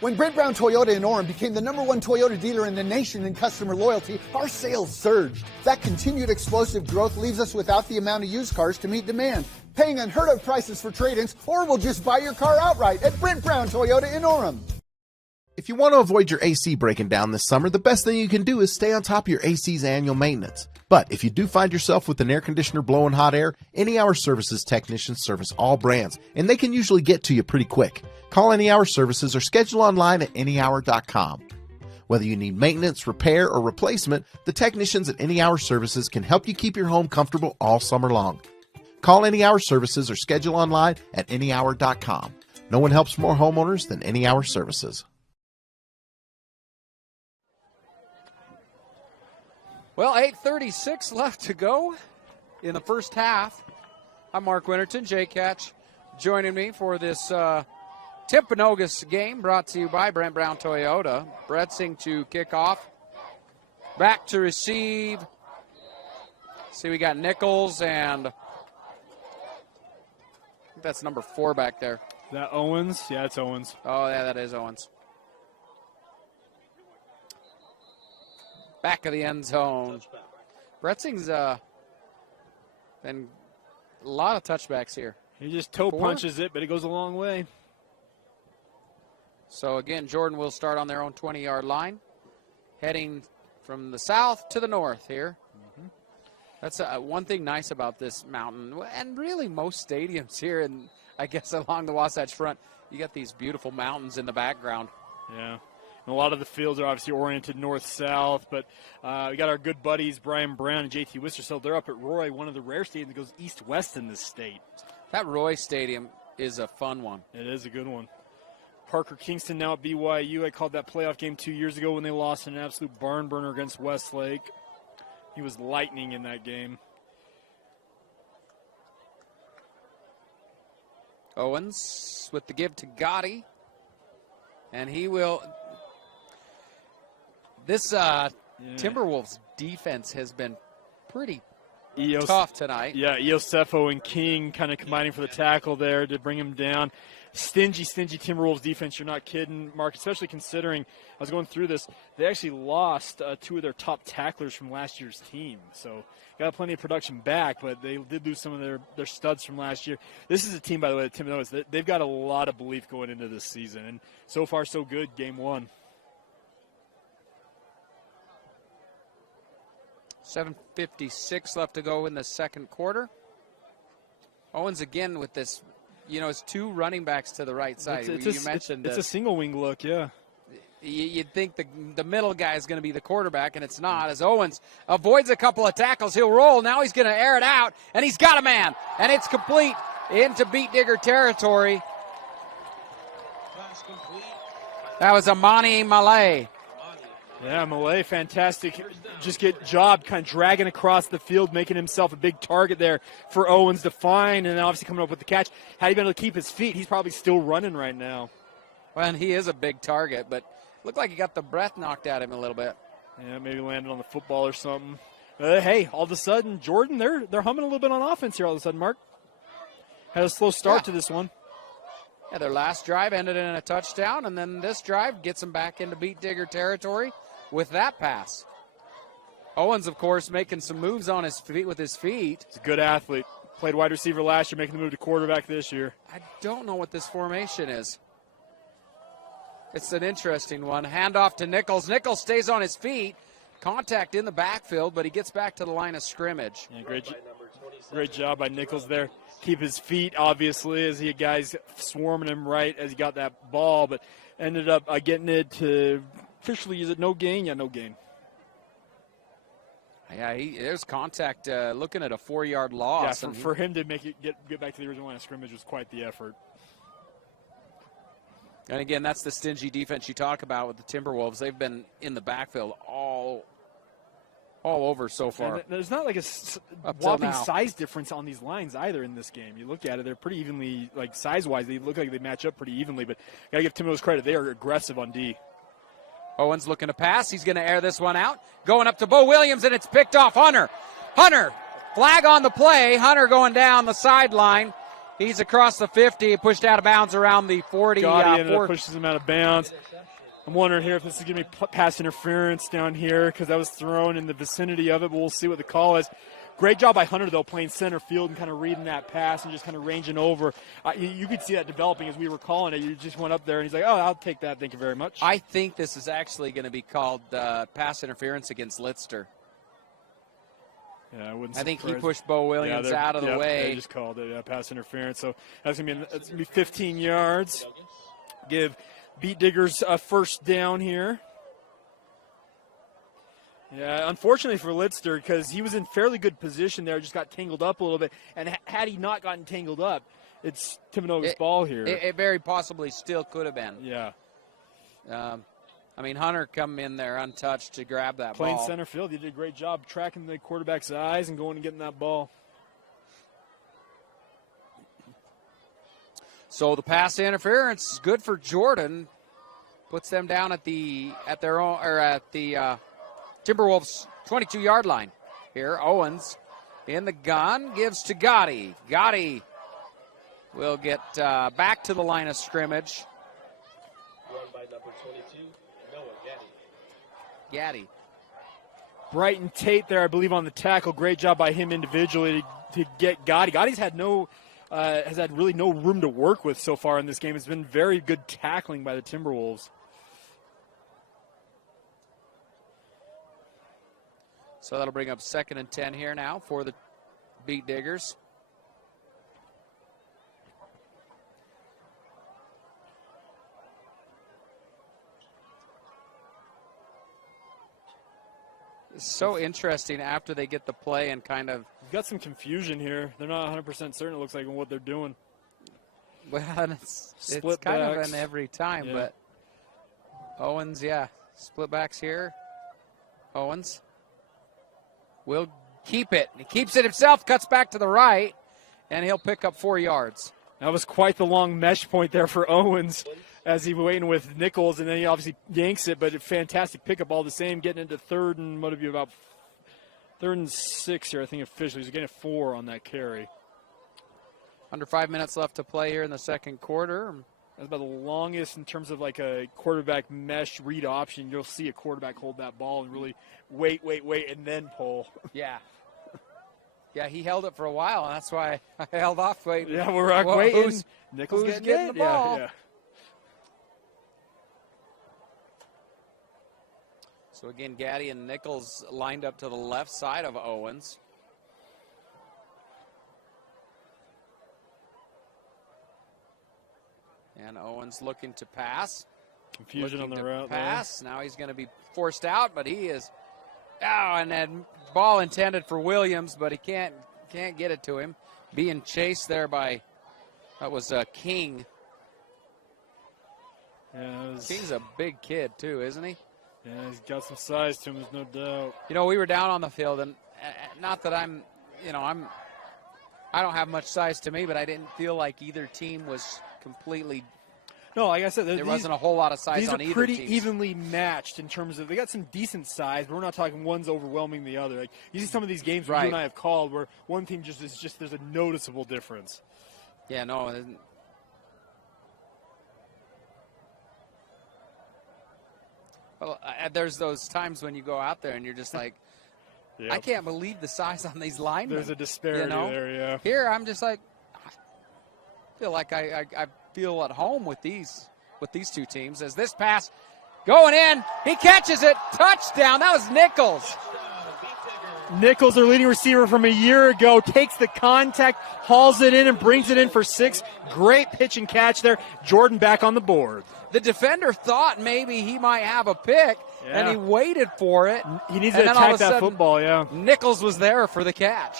When Brent Brown Toyota in Orem became the #1 Toyota dealer in the nation in customer loyalty, our sales surged. That continued explosive growth leaves us without the amount of used cars to meet demand, paying unheard of prices for trade-ins, or we'll just buy your car outright at Brent Brown Toyota in Orem. If you want to avoid your AC breaking down this summer, the best thing you can do is stay on top of your AC's annual maintenance. But if you do find yourself with an air conditioner blowing hot air, Any Hour Services technicians service all brands, and they can usually get to you pretty quick. Call Any Hour Services or schedule online at anyhour.com. Whether you need maintenance, repair, or replacement, the technicians at Any Hour Services can help you keep your home comfortable all summer long. Call Any Hour Services or schedule online at anyhour.com. No one helps more homeowners than Any Hour Services. Well, 8:36 left to go in the first half. I'm Mark Winterton, Jay Catch, joining me for this Timpanogos game brought to you by Brent Brown Toyota. Bretzing to kick off. Back to receive. See, we got Nichols and I think that's number 4 back there. Is that Owens? Yeah, it's Owens. Oh, yeah, that is Owens. Back of the end zone. Bretzing's been a lot of touchbacks here. He just toe 4? punches it, but it goes a long way. So, again, Jordan will start on their own 20-yard line, heading from the south to the north here. Mm-hmm. That's one thing nice about this mountain, and really most stadiums here, and I guess along the Wasatch Front, you got these beautiful mountains in the background. Yeah. And a lot of the fields are obviously oriented north-south, but we got our good buddies Brian Brown and JT Wister, so they're up at Roy, one of the rare stadiums that goes east-west in this state. That Roy Stadium is a fun one. It is a good one. Parker Kingston now at BYU. I called that playoff game 2 years ago when they lost in an absolute barn burner against Westlake. He was lightning in that game. Owens with the give to Gotti. And he will... This Timberwolves defense has been pretty tough tonight. Yeah, Iosefo and King kind of combining for the tackle there to bring him down. Stingy Timberwolves defense, you're not kidding, Mark, especially considering, I was going through this, they actually lost 2 of their top tacklers from last year's team. So got plenty of production back, but they did lose some of their studs from last year. This is a team, by the way, that Timpanogos, they've got a lot of belief going into this season. And so far, so good, game 1. 7:56 left to go in the second quarter. Owens again with this, it's 2 running backs to the right side. You mentioned it's a single wing look, yeah. You'd think the middle guy is going to be the quarterback, and it's not. As Owens avoids a couple of tackles, he'll roll. Now he's going to air it out, and he's got a man. And it's complete into Beetdigger territory. That was Amani Malay. Yeah, Malay, fantastic. Just get job kind of dragging across the field, making himself a big target there for Owens to find, and then obviously coming up with the catch. Had he been able to keep his feet, he's probably still running right now. Well, and he is a big target, but looked like he got the breath knocked out of him a little bit. Yeah, maybe landed on the football or something. Hey, all of a sudden, Jordan, they're humming a little bit on offense here all of a sudden, Mark. Had a slow start to this one. Yeah, their last drive ended in a touchdown, and then this drive gets them back into Beetdigger territory with that pass. Owens, of course, making some moves on his feet with his feet. He's a good athlete. Played wide receiver last year, making the move to quarterback this year. I don't know what this formation is. It's an interesting one. Handoff to Nichols. Nichols stays on his feet. Contact in the backfield, but he gets back to the line of scrimmage. Yeah, great job by Nichols there. Keep his feet, obviously, as he had guys swarming him right as he got that ball, but ended up getting it to officially, is it no gain? Yeah, no gain. Yeah, there's contact looking at a 4-yard loss. Yeah, for him to make it get back to the original line of scrimmage was quite the effort. And again, that's the stingy defense you talk about with the Timberwolves. They've been in the backfield all over so far. And there's not like a whopping size difference on these lines either in this game. You look at it, they're pretty evenly, like size-wise, they look like they match up pretty evenly, but got to give Timberwolves credit. They are aggressive on D. Owens looking to pass. He's going to air this one out. Going up to Bo Williams, and it's picked off. Hunter, flag on the play. Hunter going down the sideline. He's across the 50, pushed out of bounds around the 40. Pushes him out of bounds. I'm wondering here if this is going to be pass interference down here because that was thrown in the vicinity of it, but we'll see what the call is. Great job by Hunter, though, playing center field and kind of reading that pass and just kind of ranging over. You could see that developing as we were calling it. You just went up there, and he's like, oh, I'll take that. Thank you very much. I think this is actually going to be called pass interference against Litster. Yeah, I wouldn't. I think he pushed Bo Williams out of the way. They just called it pass interference. So that's going to be 15 yards. Give Beetdiggers a first down here. Yeah, unfortunately for Litster, because he was in fairly good position there, just got tangled up a little bit. And had he not gotten tangled up, it's Timpanogos' ball here. It very possibly still could have been. Yeah. I mean, Hunter come in there untouched to grab that ball. Playing center field, he did a great job tracking the quarterback's eyes and going and getting that ball. So the pass interference is good for Jordan. Puts them down at the Timberwolves 22-yard line. Here, Owens in the gun, gives to Gotti. Gotti will get back to the line of scrimmage. Run by number 22, Noah Gaddy. Brighton Tate there, I believe, on the tackle. Great job by him individually to get Gotti. Gotti's had has had really no room to work with so far in this game. It's been very good tackling by the Timberwolves. So that'll bring up 2nd and 10 here now for the Beetdiggers. It's so interesting after they get the play and kind of. You've got some confusion here. They're not 100% certain, it looks like, on what they're doing. Well, it's kind of an every time, but Owens, split backs here. Owens will keep it. He keeps it himself, cuts back to the right, and he'll pick up 4 yards. That was quite the long mesh point there for Owens as he was waiting with Nichols, and then he obviously yanks it, but a fantastic pickup all the same, getting into 3rd and 6 here, I think, officially. He's getting a 4 on that carry. Under 5 minutes left to play here in the second quarter. That's about the longest in terms of like a quarterback mesh read option. You'll see a quarterback hold that ball and really wait, and then pull. Yeah. Yeah, he held it for a while, and that's why I held off waiting. Yeah, we're waiting. Nichols who's getting the ball? Yeah. So again, Gaddy and Nichols lined up to the left side of Owens. And Owens looking to pass. Confusion on the route. Pass. Now he's going to be forced out, but he is. Oh, and then ball intended for Williams, but he can't get it to him. Being chased there by, that was King. Yeah, King's a big kid too, isn't he? Yeah, he's got some size to him, there's no doubt. You know, we were down on the field, and not that I don't have much size to me, but I didn't feel like either team was completely. No, like I said, there wasn't a whole lot of size on either team. These are pretty evenly matched in terms of, they got some decent size, but we're not talking one's overwhelming the other. Like, you see some of these games where you and I have called where one team there's a noticeable difference. Yeah, no. Well, there's those times when you go out there and you're just like, Yep. I can't believe the size on these linemen. There's a disparity there, yeah. Here, I'm just like, I feel like I feel at home with these two teams. As this pass going in, he catches it, touchdown. That was Nichols. Nichols, their leading receiver from a year ago, takes the contact, hauls it in, and brings it in for 6. Great pitch and catch there. Jordan back on the board. The defender thought maybe he might have a pick, and he waited for it. He needs to attack that football, Nichols was there for the catch.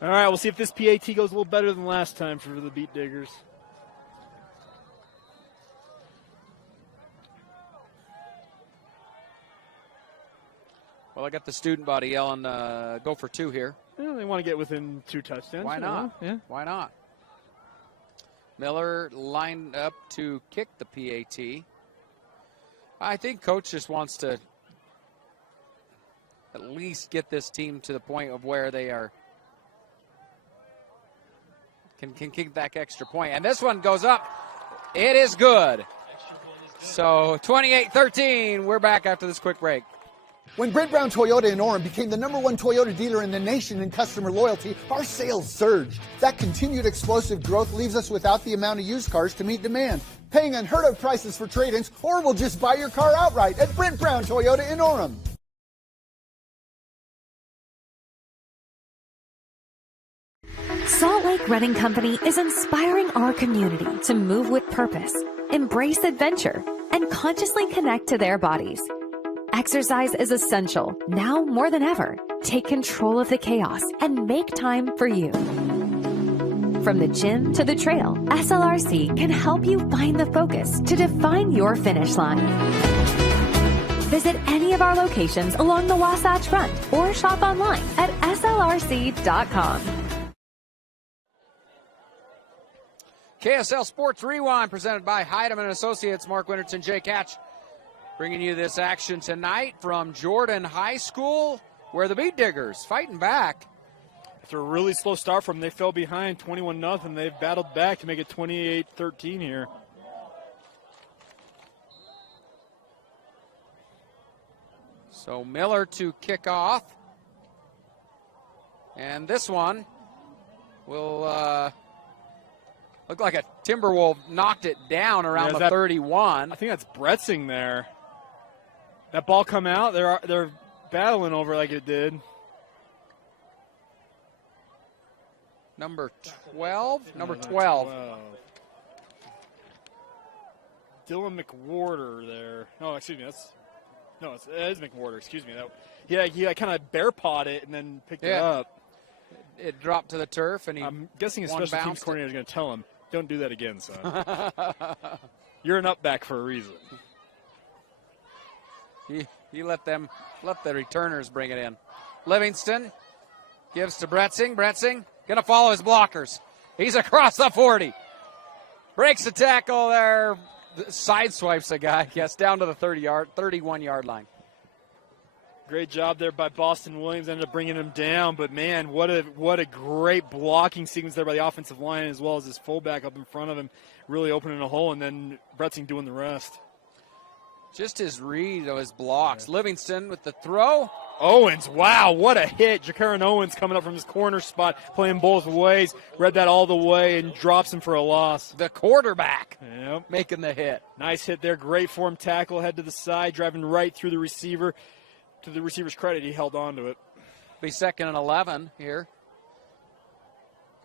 All right, we'll see if this PAT goes a little better than last time for the Beetdiggers. Well, I got the student body yelling, go for 2 here. Well, they want to get within 2 touchdowns. Why not? Yeah. Why not? Miller lined up to kick the PAT. I think coach just wants to at least get this team to the point of where they are can kick that extra point. And this one goes up. It is good. So 28-13. We're back after this quick break. When Brent Brown Toyota in Orem became the #1 Toyota dealer in the nation in customer loyalty, our sales surged. That continued explosive growth leaves us without the amount of used cars to meet demand, paying unheard of prices for trade-ins, or we'll just buy your car outright at Brent Brown Toyota in Orem. Salt Lake Running Company is inspiring our community to move with purpose, embrace adventure, and consciously connect to their bodies. Exercise is essential now more than ever. Take control of the chaos and make time for you. From the gym to the trail, SLRC can help you find the focus to define your finish line. Visit any of our locations along the Wasatch Front or shop online at slrc.com. KSL Sports Rewind presented by Heidemann Associates. Mark Winterton, Jay Catch, bringing you this action tonight from Jordan High School, where the Beetdiggers fighting back. After a really slow start from them, they fell behind 21-0. They've battled back to make it 28-13 here. So Miller to kick off. And this one will look like a Timberwolf knocked it down around the 31. I think that's Bretzing there. That ball come out, they're battling over like it did. Number 12? Number 12. Dylan McWhorter there. No, excuse me. It is McWhorter. Excuse me. He kind of bear pawed it and then picked it up. It dropped to the turf, and I'm guessing his special teams coordinator is going to tell him, don't do that again, son. You're an up back for a reason. You let the returners bring it in. Livingston gives to Bretzing. Bretzing going to follow his blockers. He's across the 40. Breaks the tackle there. Side swipes a guy. Yes, down to the 31-yard line. Great job there by Boston Williams. Ended up bringing him down. But, man, what a great blocking sequence there by the offensive line, as well as his fullback up in front of him, really opening a hole, and then Bretzing doing the rest. Just his read of his blocks. Livingston with the throw. Owens, wow, what a hit. Jakaran Owens coming up from his corner spot, playing both ways. Read that all the way and drops him for a loss. The quarterback making the hit. Nice hit there. Great form tackle. Head to the side, driving right through the receiver. To the receiver's credit, he held on to it. Be 2nd and 11 here.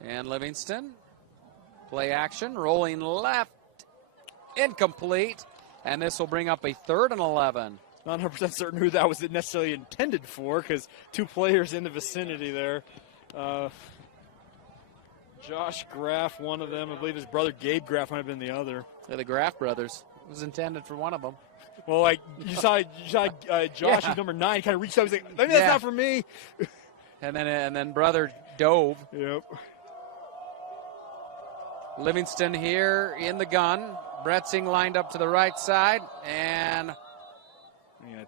And Livingston, play action, rolling left, incomplete. And this will bring up a 3rd and 11. Not 100% certain who that was necessarily intended for, because 2 players in the vicinity there. Josh Graff, one of them. I believe his brother Gabe Graff might have been the other. They're the Graff brothers. It was intended for one of them. Well, like you saw Josh, who's number 9, kind of reached out. He's like, maybe that's not for me. And then brother dove. Yep. Livingston here in the gun. Bretzing lined up to the right side, and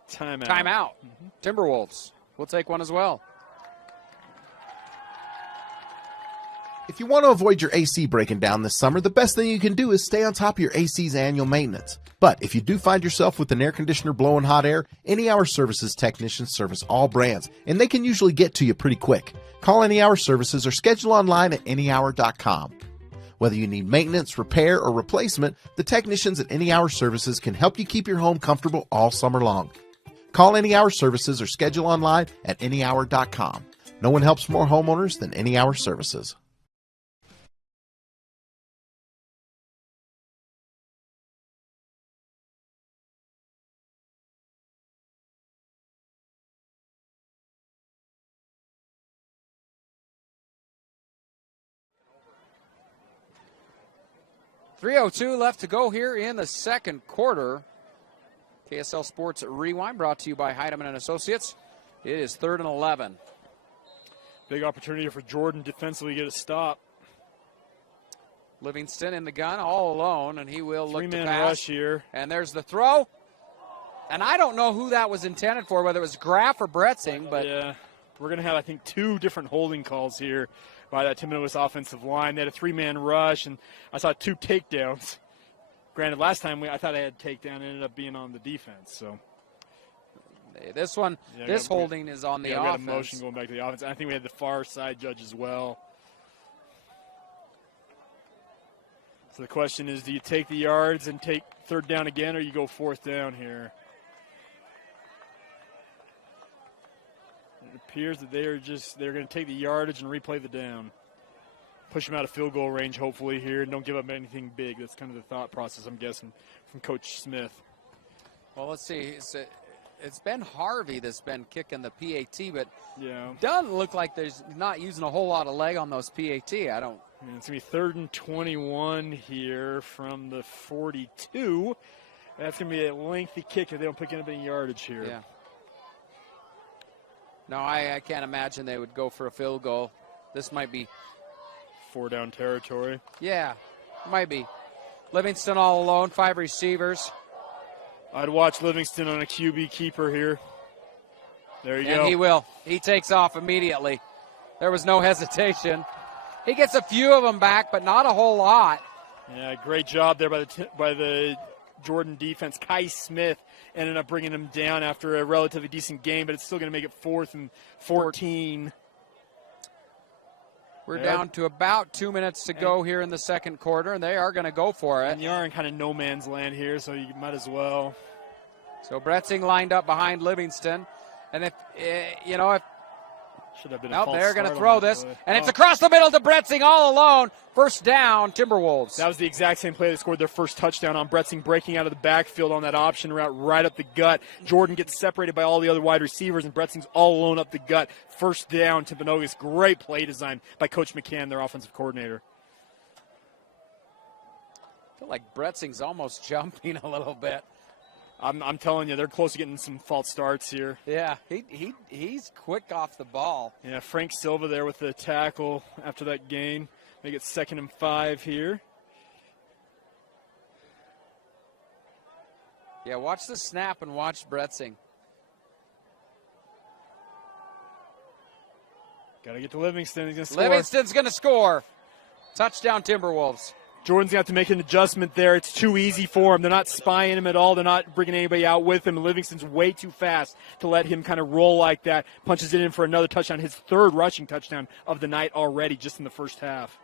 timeout. Mm-hmm. Timberwolves will take one as well. If you want to avoid your AC breaking down this summer, the best thing you can do is stay on top of your AC's annual maintenance. But if you do find yourself with an air conditioner blowing hot air, Any Hour Services technicians service all brands, and they can usually get to you pretty quick. Call Any Hour Services or schedule online at anyhour.com. Whether you need maintenance, repair, or replacement, the technicians at Any Hour Services can help you keep your home comfortable all summer long. Call Any Hour Services or schedule online at anyhour.com. No one helps more homeowners than Any Hour Services. .302 left to go here in the second quarter. KSL Sports Rewind brought to you by Heidemann & Associates. It is 3rd and 11. Big opportunity for Jordan defensively to get a stop. Livingston in the gun all alone, and he will look to Three-man pass. rush here. And there's the throw. And I don't know who that was intended for, whether it was Graff or Bretzing. But yeah, we're going to have, I think, 2 different holding calls here by that Timpanogos offensive line. They had a 3-man rush, and I saw 2 takedowns. Granted, last time I thought I had takedown. It ended up being on the defense. So this one, this holding is on the offense. We got a motion going back to the offense. And I think we had the far side judge as well. So the question is, do you take the yards and take 3rd down again, or you go 4th down here? It appears that they're going to take the yardage and replay the down. Push them out of field goal range, hopefully, here, and don't give up anything big. That's kind of the thought process, I'm guessing, from Coach Smith. Well, let's see. It's Ben Harvey that's been kicking the PAT, but yeah, doesn't look like there's not using a whole lot of leg on those PAT. I don't. And it's going to be 3rd and 21 here from the 42. That's going to be a lengthy kick if they don't pick up any yardage here. Yeah. No, I can't imagine they would go for a field goal. This might be 4-down territory. Yeah, might be. Livingston all alone, 5 receivers. I'd watch Livingston on a QB keeper here. There you go. And he will. He takes off immediately. There was no hesitation. He gets a few of them back, but not a whole lot. Yeah, great job there by the Jordan defense. Kai Smith ended up bringing him down after a relatively decent game, but it's still going to make it 4th and 14. We're down to about 2 minutes to go here in the second quarter, and they are going to go for it. And you are in kind of no man's land here, so you might as well. So Bretzing lined up behind Livingston, and if should have been nope, a they're going to throw this, and it's across the middle to Bretzing all alone. First down, Timberwolves. That was the exact same play that scored their first touchdown on Bretzing, breaking out of the backfield on that option route right up the gut. Jordan gets separated by all the other wide receivers, and Bretzing's all alone up the gut. First down, Timpanogos. Great play design by Coach McCann, their offensive coordinator. I feel like Bretzing's almost jumping a little bit. I'm telling you, they're close to getting some false starts here. Yeah, he's quick off the ball. Yeah, Frank Silva there with the tackle after that gain. Make it 2nd and 5 here. Yeah, watch the snap and watch Bretzing. Got to get to Livingston. He's going to score. Livingston's going to score. Touchdown, Timberwolves. Jordan's going to have to make an adjustment there. It's too easy for him. They're not spying him at all. They're not bringing anybody out with him. Livingston's way too fast to let him kind of roll like that. Punches it in for another touchdown, his 3rd rushing touchdown of the night already just in the first half.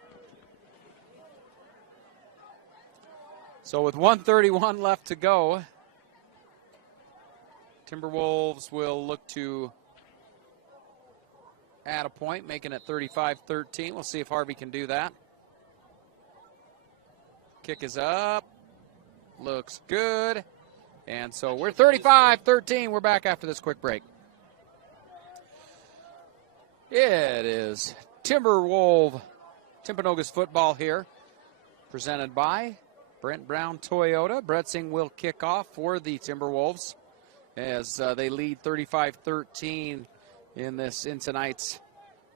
So with 1:31 left to go, Timberwolves will look to add a point, making it 35-13. We'll see if Harvey can do that. Kick is up. Looks good. And so we're 35-13. We're back after this quick break. It is Timpanogos football here, presented by Brent Brown Toyota. Bretzing will kick off for the Timberwolves as they lead 35-13 in tonight's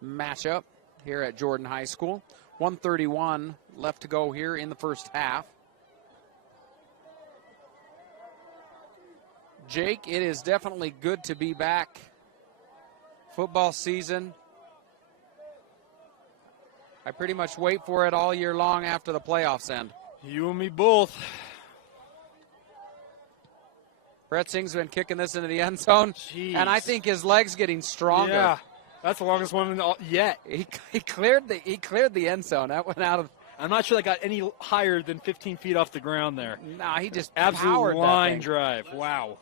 matchup here at Jordan High School. 1:31 left to go here in the first half. Jake, it is definitely good to be back. Football season. I pretty much wait for it all year long after the playoffs end. You and me both. Pretzing's been kicking this into the end zone, and I think his leg's getting stronger. Yeah, that's the longest one yet. He cleared the end zone. That went out of. I'm not sure that got any higher than 15 feet off the ground there. Nah, he just absolute powered line drive. Wow.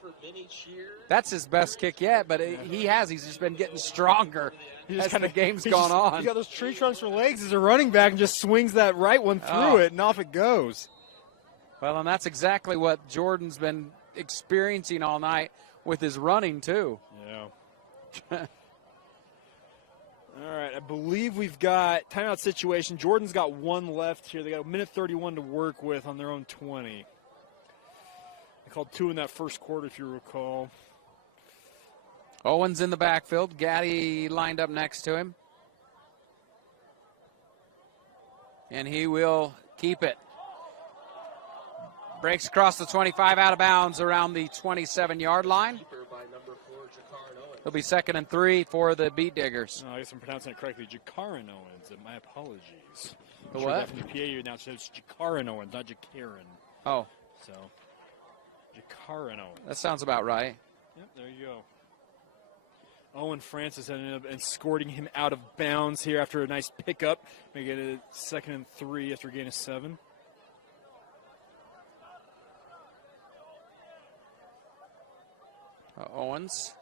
That's his best kick yet, but he's just been getting stronger as the game's gone on. He's got those tree trunks for legs as a running back and just swings that right one through it, and off it goes. Well, and that's exactly what Jordan's been experiencing all night with his running, too. Yeah. All right, I believe we've got timeout situation. Jordan's got one left here. They got a minute 31 to work with on their own 20. They called 2 in that first quarter, if you recall. Owens in the backfield. Gaddy lined up next to him. And he will keep it. Breaks across the 25 out of bounds around the 27-yard line. It'll be 2nd and 3 for the Beetdiggers. I guess I'm pronouncing it correctly. Jakaran Owens. My apologies. The what? From the PAU now says Jakaran Owens, not Jakaran. Oh. So, Jakaran Owens. That sounds about right. Yep, there you go. Owen Francis ended up escorting him out of bounds here after a nice pickup. Make it a 2nd and 3 after a gain of 7. Owens.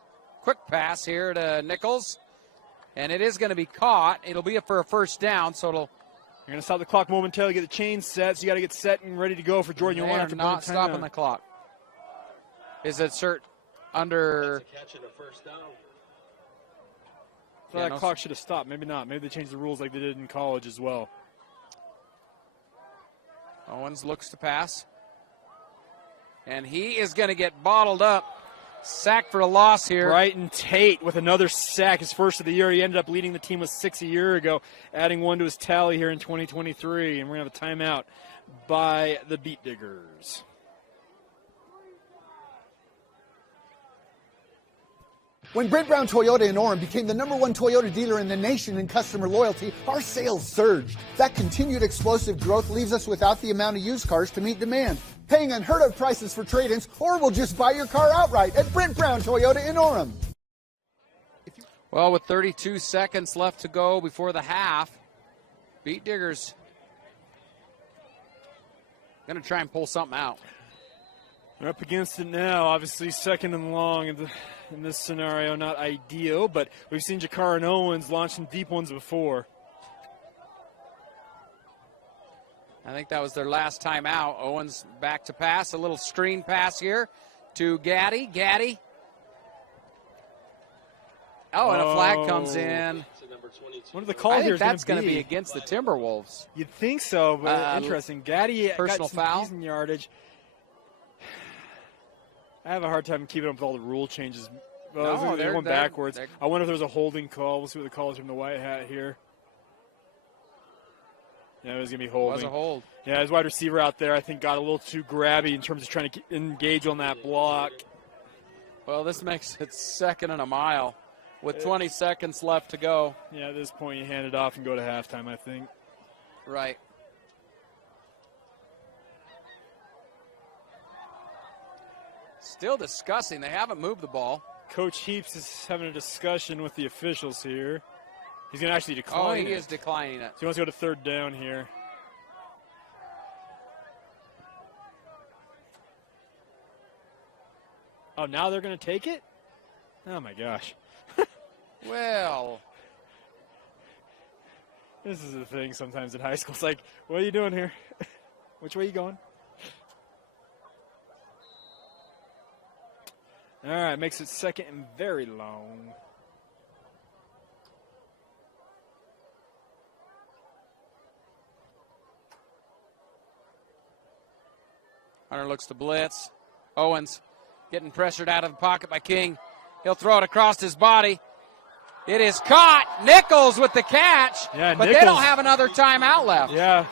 Quick pass here to Nichols. And it is going to be caught. It'll be for a first down, so it'll. You're going to stop the clock momentarily, get the chain set, so you got to get set and ready to go for Jordan. They are not stopping the clock. Is it under. So that clock should have stopped. Maybe not. Maybe they changed the rules like they did in college as well. Owens looks to pass. And he is going to get bottled up. Sack for a loss here. Bryton Tate with another sack, his first of the year. He ended up leading the team with 6 a year ago, adding 1 to his tally here in 2023. And we're going to have a timeout by the Beetdiggers. When Brent Brown Toyota in Orem became the #1 Toyota dealer in the nation in customer loyalty, our sales surged. That continued explosive growth leaves us without the amount of used cars to meet demand, paying unheard of prices for trade-ins, or we'll just buy your car outright at Brent Brown Toyota in Orem. Well, with 32 seconds left to go before the half, Beetdiggers going to try and pull something out. They're up against it now. Obviously, 2nd and long in this scenario, not ideal, but we've seen Jakaran Owens launch some deep ones before. I think that was their last time out. Owens back to pass. A little screen pass here to Gaddy. Gaddy. Oh, and a flag comes in. What are the calls here? That's going to be against the Timberwolves. You'd think so, but interesting. Gaddy personal got some foul. Decent yardage. I have a hard time keeping up with all the rule changes. Well, they're going backwards. I wonder if there's a holding call. We'll see what the call is from the white hat here. Yeah, it was going to be holding. It was a hold. Yeah, his wide receiver out there, I think, got a little too grabby in terms of trying to engage on that block. Well, this makes it 2nd and a mile with 20 seconds left to go. Yeah, at this point, you hand it off and go to halftime, I think. Right. Still discussing. They haven't moved the ball. Coach Heaps is having a discussion with the officials here. He's going to actually decline he is declining it. So he wants to go to 3rd down here. Oh, now they're going to take it? Oh, my gosh. Well. This is the thing sometimes in high school. It's like, what are you doing here? Which way are you going? All right, makes it 2nd and very long. Hunter looks to blitz. Owens getting pressured out of the pocket by King. He'll throw it across his body. It is caught. Nichols with the catch. Yeah, but Nichols, they don't have another timeout left. Yeah.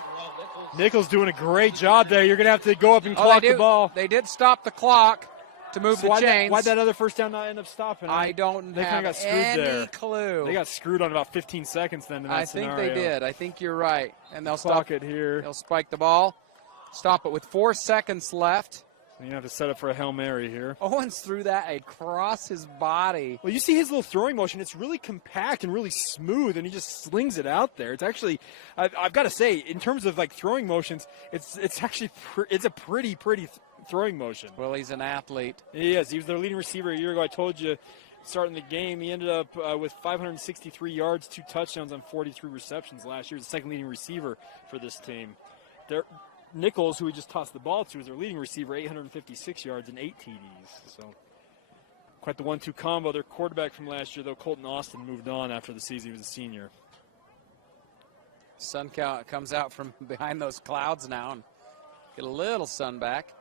Nichols doing a great job there. You're going to have to go up and clock the ball. They did stop the clock to move the chains. Why'd that other first down not end up stopping? I don't have any clue. They got screwed on about 15 seconds then in that scenario. I think they did. I think you're right. And they'll stop it here. They'll spike the ball. Stop it with 4 seconds left. You have to set up for a Hail Mary here. Owens threw that across his body. Well, you see his little throwing motion. It's really compact and really smooth, and he just slings it out there. It's actually, I've got to say, in terms of like throwing motions, it's actually it's a pretty throwing motion. Well, he's an athlete. He is. He was their leading receiver a year ago. I told you, starting the game, he ended up with 563 yards, 2 touchdowns on 43 receptions last year. He's the second leading receiver for this team. Nichols, who we just tossed the ball to, is their leading receiver, 856 yards and 8 TDs. So quite the 1-2 combo. Their quarterback from last year, though, Colton Austin, moved on after the season. He was a senior. Sun comes out from behind those clouds now and get a little sun back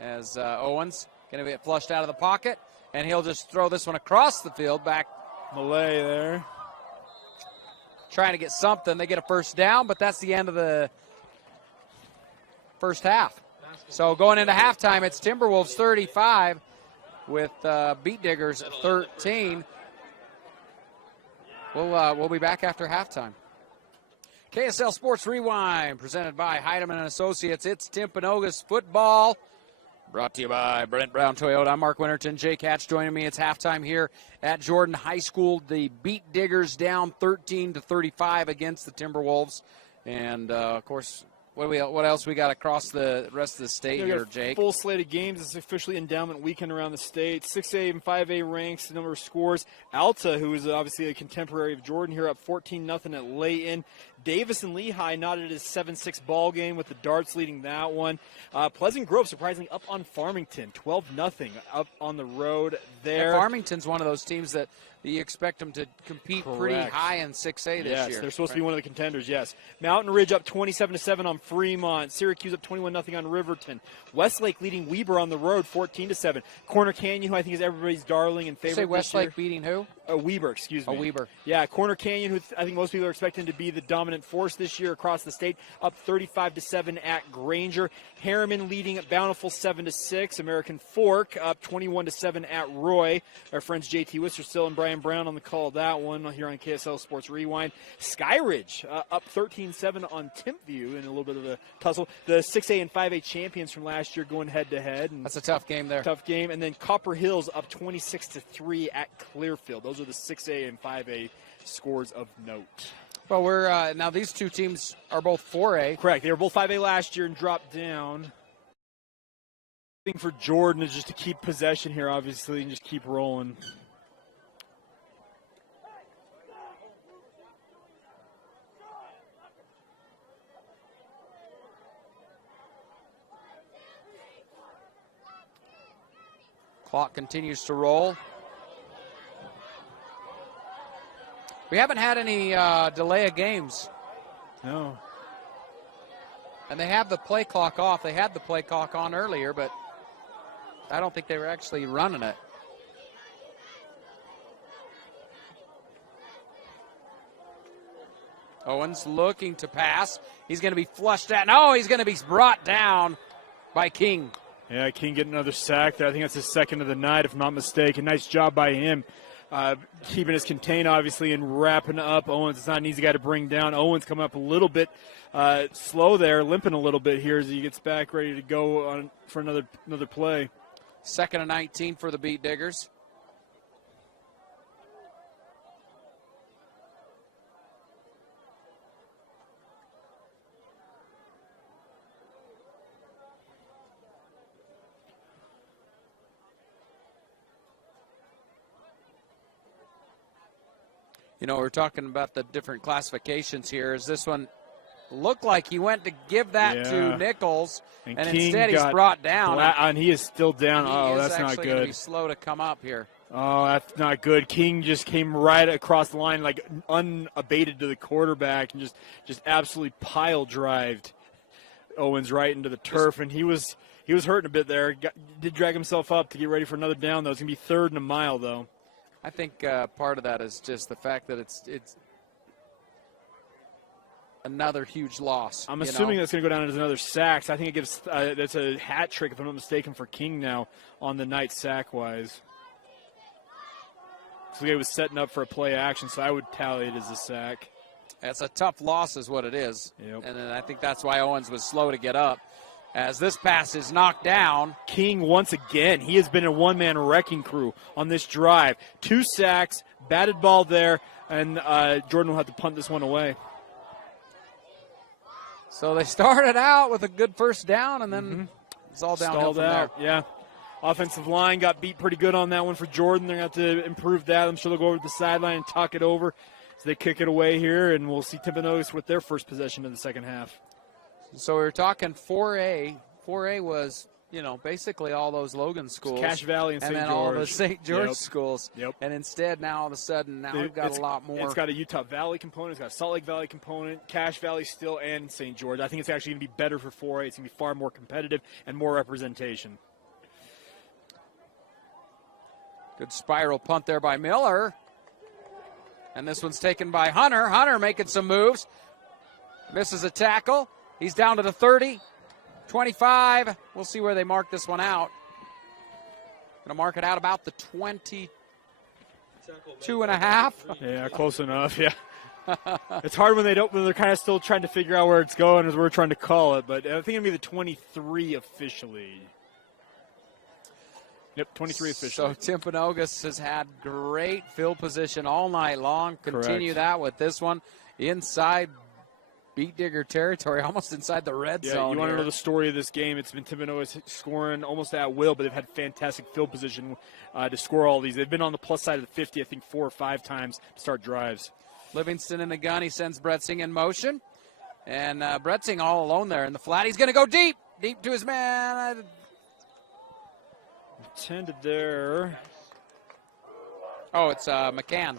as Owens going to get flushed out of the pocket, and he'll just throw this one across the field back. Malay there. Trying to get something. They get a first down, but that's the end of the first half. So going into halftime, it's Timberwolves 35 with Beetdiggers 13. We'll be back after halftime. KSL Sports Rewind, presented by Heidemann & Associates. It's Timpanogos football, brought to you by Brent Brown Toyota. I'm Mark Winterton. Jake Hatch joining me. It's halftime here at Jordan High School. The Beetdiggers down 13-35 against the Timberwolves. And, of course, what else we got across the rest of the state here, Jake? Full slate of games. It's officially endowment weekend around the state. 6A and 5A ranks, the number of scores. Alta, who is obviously a contemporary of Jordan here, up 14-0 at Layton. Davis and Lehigh knotted his 7-6 ball game with the Darts leading that one. Pleasant Grove surprisingly up on Farmington, 12-0 up on the road there. And Farmington's one of those teams that you expect them to compete pretty high in 6A this year. Yes, they're supposed to be one of the contenders, yes. Mountain Ridge up 27-7 on Fremont. Syracuse up 21-0 on Riverton. Westlake leading Weber on the road 14-7. Corner Canyon, who I think is everybody's darling and favorite. Say Westlake beating who? Weber, excuse me. Weber. Yeah, Corner Canyon, who I think most people are expecting to be the dominant force this year across the state, up 35-7 at Granger. Harriman leading at Bountiful 7-6. American Fork up 21-7 at Roy. Our friends JT Wisterstill and Brian Brown on the call of that one here on KSL Sports Rewind. Skyridge up 13-7 on Timpview in a little bit of a tussle. The 6A and 5A champions from last year going head-to-head. That's a tough game there. Tough game. And then Copper Hills up 26-3 at Clearfield. Those are the 6A and 5A scores of note. Well, we're now these two teams are both 4A. Correct. They were both 5A last year and dropped down. The thing for Jordan is just to keep possession here, obviously, and just keep rolling. Clock continues to roll. We haven't had any delay of games. No. And they have the play clock off. They had the play clock on earlier, but I don't think they were actually running it. Owens looking to pass. He's going to be flushed out. No, he's going to be brought down by King. Yeah, King getting another sack there. I think that's his second of the night, if I'm not mistaken. Nice job by him. Keeping us contained, obviously, and wrapping up Owens. It's not an easy guy to bring down. Owens coming up a little bit slow there, limping a little bit here as he gets back ready to go on for another play. 2nd and 19 for the Beetdiggers. You know, we're talking about the different classifications here. Is this one looked like he went to give that to Nichols, and instead he's brought down. And he is still down. Oh, that's not good. He's going to be slow to come up here. Oh, that's not good. King just came right across the line, like unabated to the quarterback, and just absolutely pile drived Owens right into the turf. And he was hurting a bit there. Did drag himself up to get ready for another down, though. It's going to be 3rd and a mile, though. I think part of that is just the fact that it's another huge loss. I'm assuming that's going to go down as another sack. So I think it gives that's a hat trick, if I'm not mistaken, for King now on the night sack-wise. So he was setting up for a play action, so I would tally it as a sack. It's a tough loss is what it is. Yep. And then I think that's why Owens was slow to get up. as this pass is knocked down. King once again. He has been a one-man wrecking crew on this drive. 2 sacks, batted ball there, and Jordan will have to punt this one away. So they started out with a good first down, and then it's all downhill from there. Yeah. Offensive line got beat pretty good on that one for Jordan. They're going to have to improve that. I'm sure they'll go over to the sideline and talk it over. So they kick it away here, and we'll see Timpanogos with their first possession of the second half. So we were talking 4A. 4A was, basically all those Logan schools. Cache Valley and St. George. And then all the St. George Yep. schools. Yep. And instead, now all of a sudden, we've got a lot more. It's got a Utah Valley component. It's got a Salt Lake Valley component, Cache Valley still, and St. George. I think it's actually going to be better for 4A. It's going to be far more competitive and more representation. Good spiral punt there by Miller. And this one's taken by Hunter. Hunter making some moves. Misses a tackle. He's down to the 30, 25. We'll see where they mark this one out. Going to mark it out about the 22 and a half. Yeah, close enough, yeah. It's hard when they're kind of still trying to figure out where it's going as we're trying to call it, but I think it'll be the 23 officially. Yep, 23 officially. So Timpanogos has had great field position all night long. Continue Correct. that with this one inside Beetdigger territory, almost inside the red zone. You want to here. know the story of this game? It's been Timpanogos scoring almost at will, but they've had fantastic field position to score all these. They've been on the plus side of the 50, I think, 4 or 5 times to start drives. Livingston in the gun. He sends Bretzing in motion. And Bretzing all alone there in the flat. He's going to go deep to his man. Intended there. Oh, it's McCann.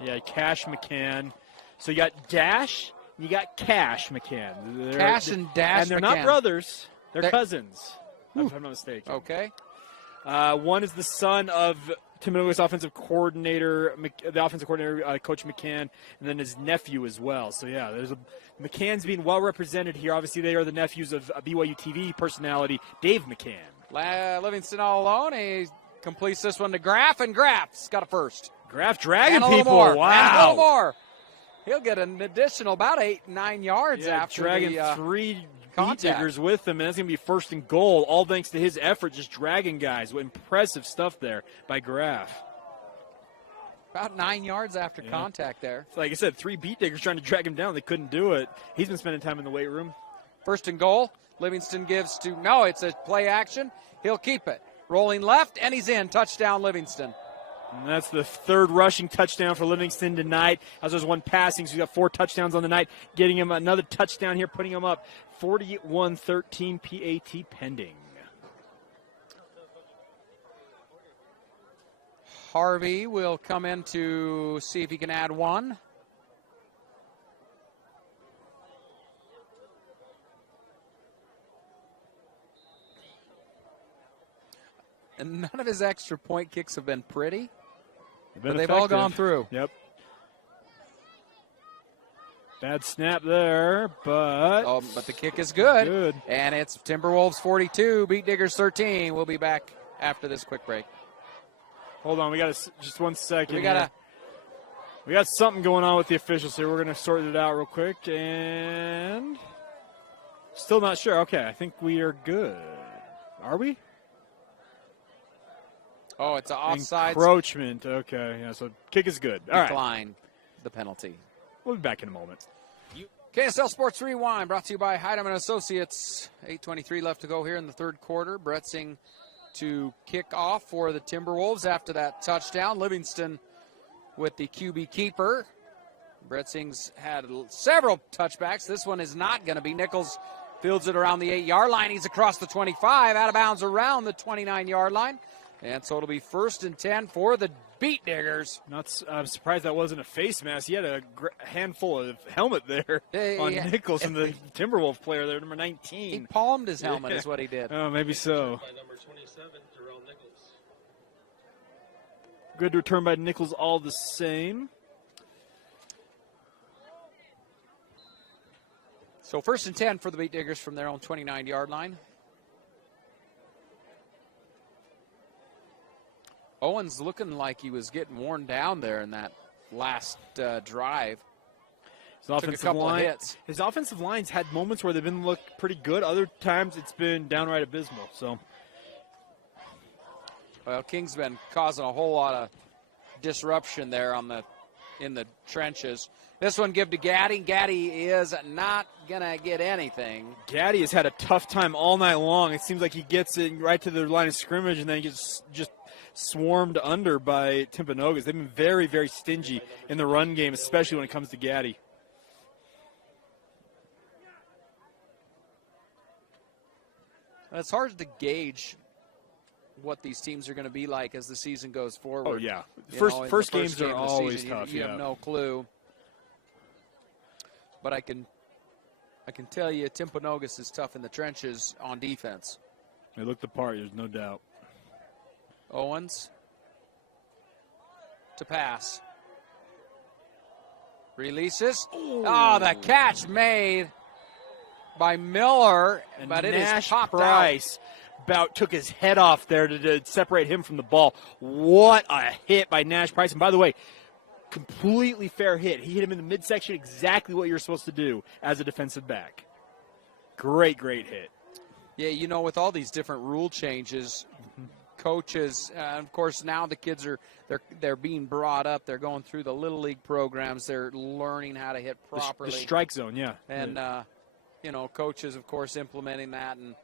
Yeah, Cash McCann. So you got Dash, you got Cash McCann. Cash and Dash And they're McCann. not brothers. They're cousins, if I'm not mistaken. Okay. One is the son of Timpanogos offensive coordinator, the offensive coordinator, Coach McCann, and then his nephew as well. So, yeah, McCann's being well represented here. Obviously, they are the nephews of BYU TV personality Dave McCann. Livingston all alone. He completes this one to Graff, and Graff's got a first. Graff dragging and a people. More. Wow. And a little more. He'll get an additional about 8-9 yards after dragging the 3 contact. Beetdiggers with him, and that's going to be first and goal, all thanks to his effort just dragging guys. Impressive stuff there by Graff. About 9 yards after contact there. Like I said, 3 Beetdiggers trying to drag him down. They couldn't do it. He's been spending time in the weight room. First and goal. Livingston gives to, no, it's a play action. He'll keep it. Rolling left, and he's in. Touchdown, Livingston. And that's the 3rd rushing touchdown for Livingston tonight. As there's 1 passing, so he's got 4 touchdowns on the night. Getting him another touchdown here, putting him up 41-13 PAT pending. Harvey will come in to see if he can add 1. And none of his extra point kicks have been pretty, but they've all gone through. Yep. Bad snap there, but the kick is good. Good. And it's Timberwolves 42, Beetdiggers 13. We'll be back after this quick break. Hold on, we got just 1 second. We got something going on with the officials here. We're going to sort it out real quick, and still not sure. Okay, I think we are good. Are we? Oh, it's an offside. Encroachment. Okay, yeah, so kick is good. All right. Decline the penalty. We'll be back in a moment. KSL Sports Rewind brought to you by Hydeman Associates. 8:23 left to go here in the 3rd quarter. Bretzing to kick off for the Timberwolves after that touchdown. Livingston with the QB keeper. Bretzing's had several touchbacks. This one is not going to be. Nichols fields it around the 8-yard line. He's across the 25, out of bounds around the 29-yard line. And so it'll be 1st and 10 for the Beetdiggers. I'm surprised that wasn't a face mask. He had a handful of helmet there on Nichols and the Timberwolf player there, number 19. He palmed his helmet is what he did. Oh, maybe so. By number 27, Terrell Nichols. Good return by Nichols all the same. So 1st and 10 for the Beetdiggers from their own 29-yard line. Owens looking like he was getting worn down there in that last drive. Took a couple of hits. His offensive line's had moments where they've been look pretty good. Other times it's been downright abysmal. So, well, King's been causing a whole lot of disruption there in the trenches. This one give to Gaddy. Gaddy is not gonna get anything. Gaddy has had a tough time all night long. It seems like he gets it right to the line of scrimmage and then he gets just swarmed under by Timpanogos. They've been very, very stingy in the run game, especially when it comes to Gaddy. It's hard to gauge what these teams are going to be like as the season goes forward. Oh, yeah. First games game are of the always season, tough. You have no clue. But I can tell you Timpanogos is tough in the trenches on defense. They look the part, there's no doubt. Owens to pass. Releases. Ooh. Oh, the catch made by Miller, and but it Nash is popped Price about took his head off there to separate him from the ball. What a hit by Nash Price. And by the way, completely fair hit. He hit him in the midsection, exactly what you're supposed to do as a defensive back. Great hit. Yeah, you know, with all these different rule changes, coaches, of course, now the kids they're being brought up. They're going through the Little League programs. They're learning how to hit properly. The strike zone, yeah. And, you know, coaches, of course, implementing that. And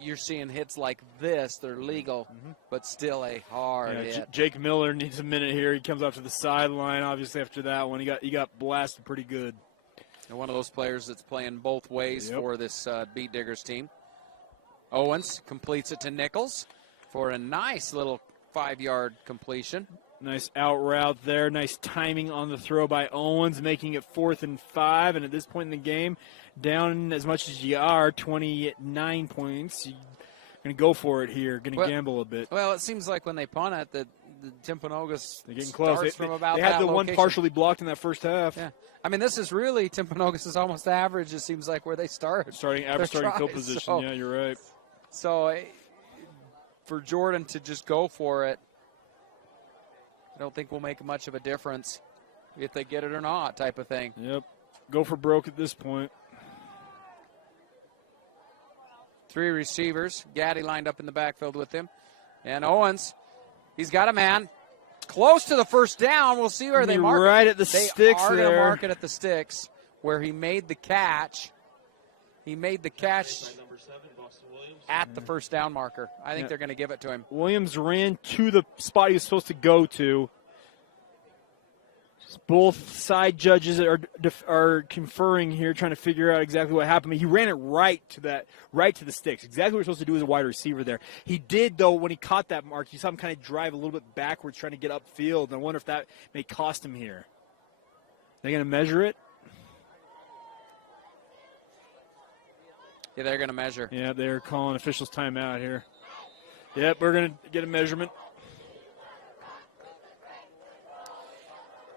you're seeing hits like this. They're legal, but still a hard hit. Jake Miller needs a minute here. He comes up to the sideline, obviously, after that one. He got blasted pretty good. And one of those players that's playing both ways for this Beetdiggers team. Owens completes it to Nichols for a nice little 5-yard completion. Nice out route there. Nice timing on the throw by Owens, making it 4th and 5. And at this point in the game, down as much as you are, 29 points. You're going to go for it here. Going to gamble a bit. Well, it seems like when they punt it, the Timpanogos they're getting close. From about they had that the location. one partially blocked in that first half. Yeah. I mean, this is really Timpanogos is almost average, it seems like, where they start. Starting field position. So, yeah, you're right. So for Jordan to just go for it, I don't think will make much of a difference if they get it or not type of thing. Yep. Go for broke at this point. 3 receivers. Gaddy lined up in the backfield with him. And Owens, he's got a man. Close to the first down. We'll see where they mark right it. At the they sticks are there. going to mark it at the sticks where he made the catch. He made the catch at the first down marker. I think they're going to give it to him. Williams ran to the spot he was supposed to go to. Both side judges are conferring here, trying to figure out exactly what happened. He ran it right to the sticks. Exactly what you're supposed to do as a wide receiver there. He did, though, when he caught that mark, you saw him kind of drive a little bit backwards, trying to get upfield. And I wonder if that may cost him here. They're going to measure it. Yeah, they're going to measure. Yeah, they're calling officials timeout here. Yep, we're going to get a measurement.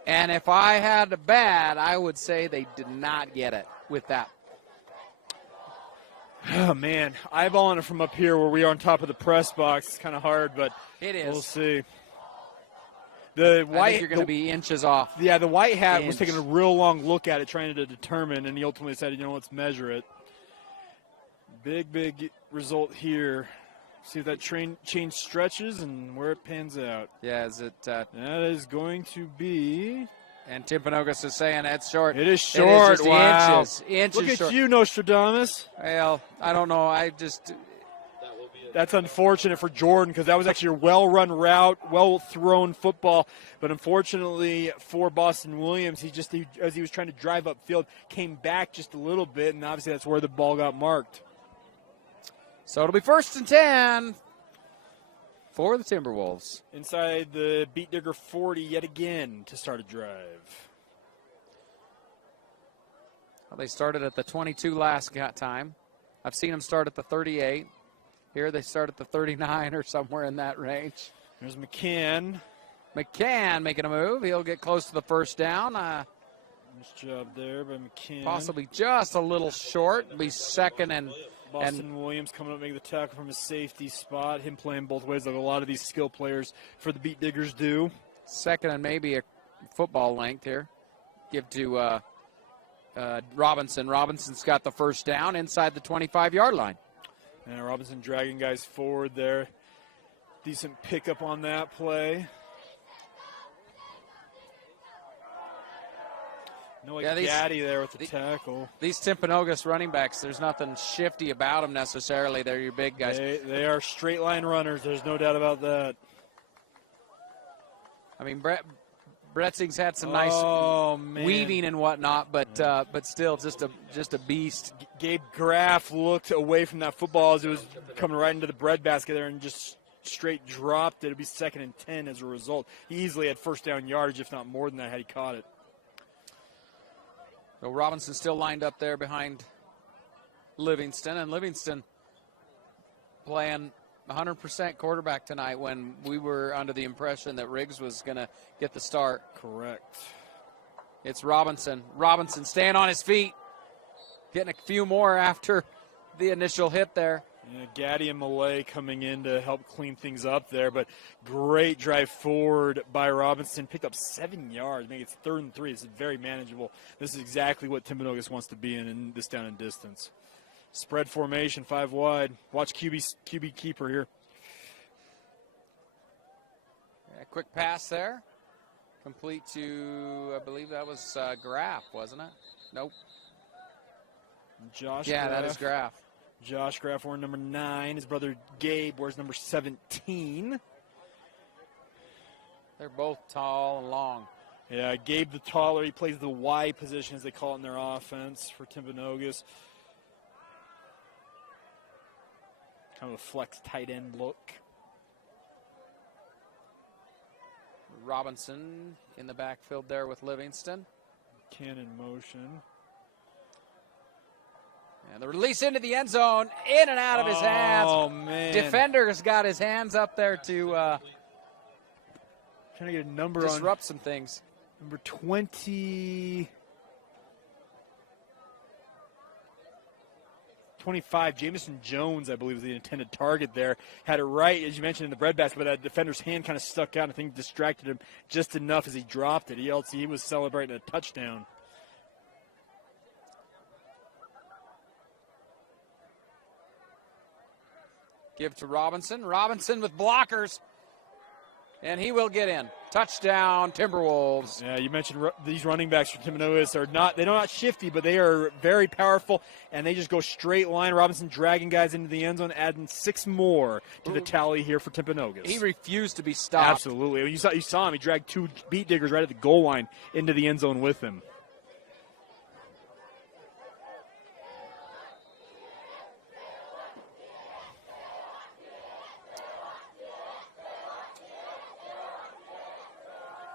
And if I had to bet, I would say they did not get it with that. Oh, man. Eyeballing it from up here where we are on top of the press box. It's kind of hard, but it is. We'll see. I think you're going to be inches off. Yeah, the white hat was taking a real long look at it, trying to determine, and he ultimately said, let's measure it. Big result here. See if that chain stretches and where it pans out. Yeah, is it? That is going to be. And Timpanogos is saying it's short. It is short. It is just wow. Inches Look at short. you, Nostradamus. Well, I don't know. That's unfortunate for Jordan because that was actually a well-run route, well-thrown football. But unfortunately for Boston Williams, as he was trying to drive upfield, came back just a little bit, and obviously that's where the ball got marked. So it'll be 1st and 10 for the Timberwolves. Inside the Beetdigger 40 yet again to start a drive. Well, they started at the 22 last time. I've seen them start at the 38. Here they start at the 39 or somewhere in that range. There's McCann. McCann making a move. He'll get close to the first down. Nice job there by McCann. Possibly just a little short. It'll be 2nd and... Boston Williams coming up making the tackle from his safety spot. Him playing both ways like a lot of these skill players for the Beetdiggers do. 2nd and maybe a football length here. Give to Robinson. Robinson's got the first down inside the 25-yard line. And Robinson dragging guys forward there. Decent pickup on that play. Gaddy there with the tackle. These Timpanogos running backs, there's nothing shifty about them necessarily. They're your big guys. They are straight line runners. There's no doubt about that. I mean, Bretzing's had some nice weaving and whatnot, but still just a beast. Gabe Graff looked away from that football as it was coming right into the breadbasket there and just straight dropped it. It'd be 2nd and 10 as a result. He easily had first down yardage, if not more than that, had he caught it. So Robinson still lined up there behind Livingston, and Livingston playing 100% quarterback tonight when we were under the impression that Riggs was going to get the start. Correct. It's Robinson. Robinson staying on his feet, getting a few more after the initial hit there. Yeah, Gaddy and Malay coming in to help clean things up there, but great drive forward by Robinson. Picked up 7 yards. Maybe it's 3rd and 3. This is very manageable. This is exactly what Timpanogos wants to be in this down and distance. Spread formation, 5 wide. Watch QB keeper here. Yeah, quick pass there. Complete to, I believe that was Graff, wasn't it? Nope. Josh Yeah, Graff. that is Graff. Josh Graff wearing number 9. His brother Gabe wears number 17. They're both tall and long. Yeah, Gabe the taller. He plays the Y position, as they call it in their offense for Timpanogos. Kind of a flex tight end look. Robinson in the backfield there with Livingston. Cannon motion. And the release into the end zone, in and out of his hands. Oh, man. Defender's got his hands up there to trying to get a number disrupt some things. Number 25, Jamison Jones, I believe, was the intended target there. Had it right, as you mentioned, in the breadbasket, but that defender's hand kind of stuck out. I think distracted him just enough as he dropped it. He was celebrating a touchdown. Give to Robinson. Robinson with blockers. And he will get in. Touchdown, Timberwolves. Yeah, you mentioned these running backs for Timpanogos they're not shifty, but they are very powerful, and they just go straight line. Robinson dragging guys into the end zone, adding 6 more to the tally here for Timpanogos. He refused to be stopped. Absolutely. You saw him. He dragged 2 Beetdiggers right at the goal line into the end zone with him.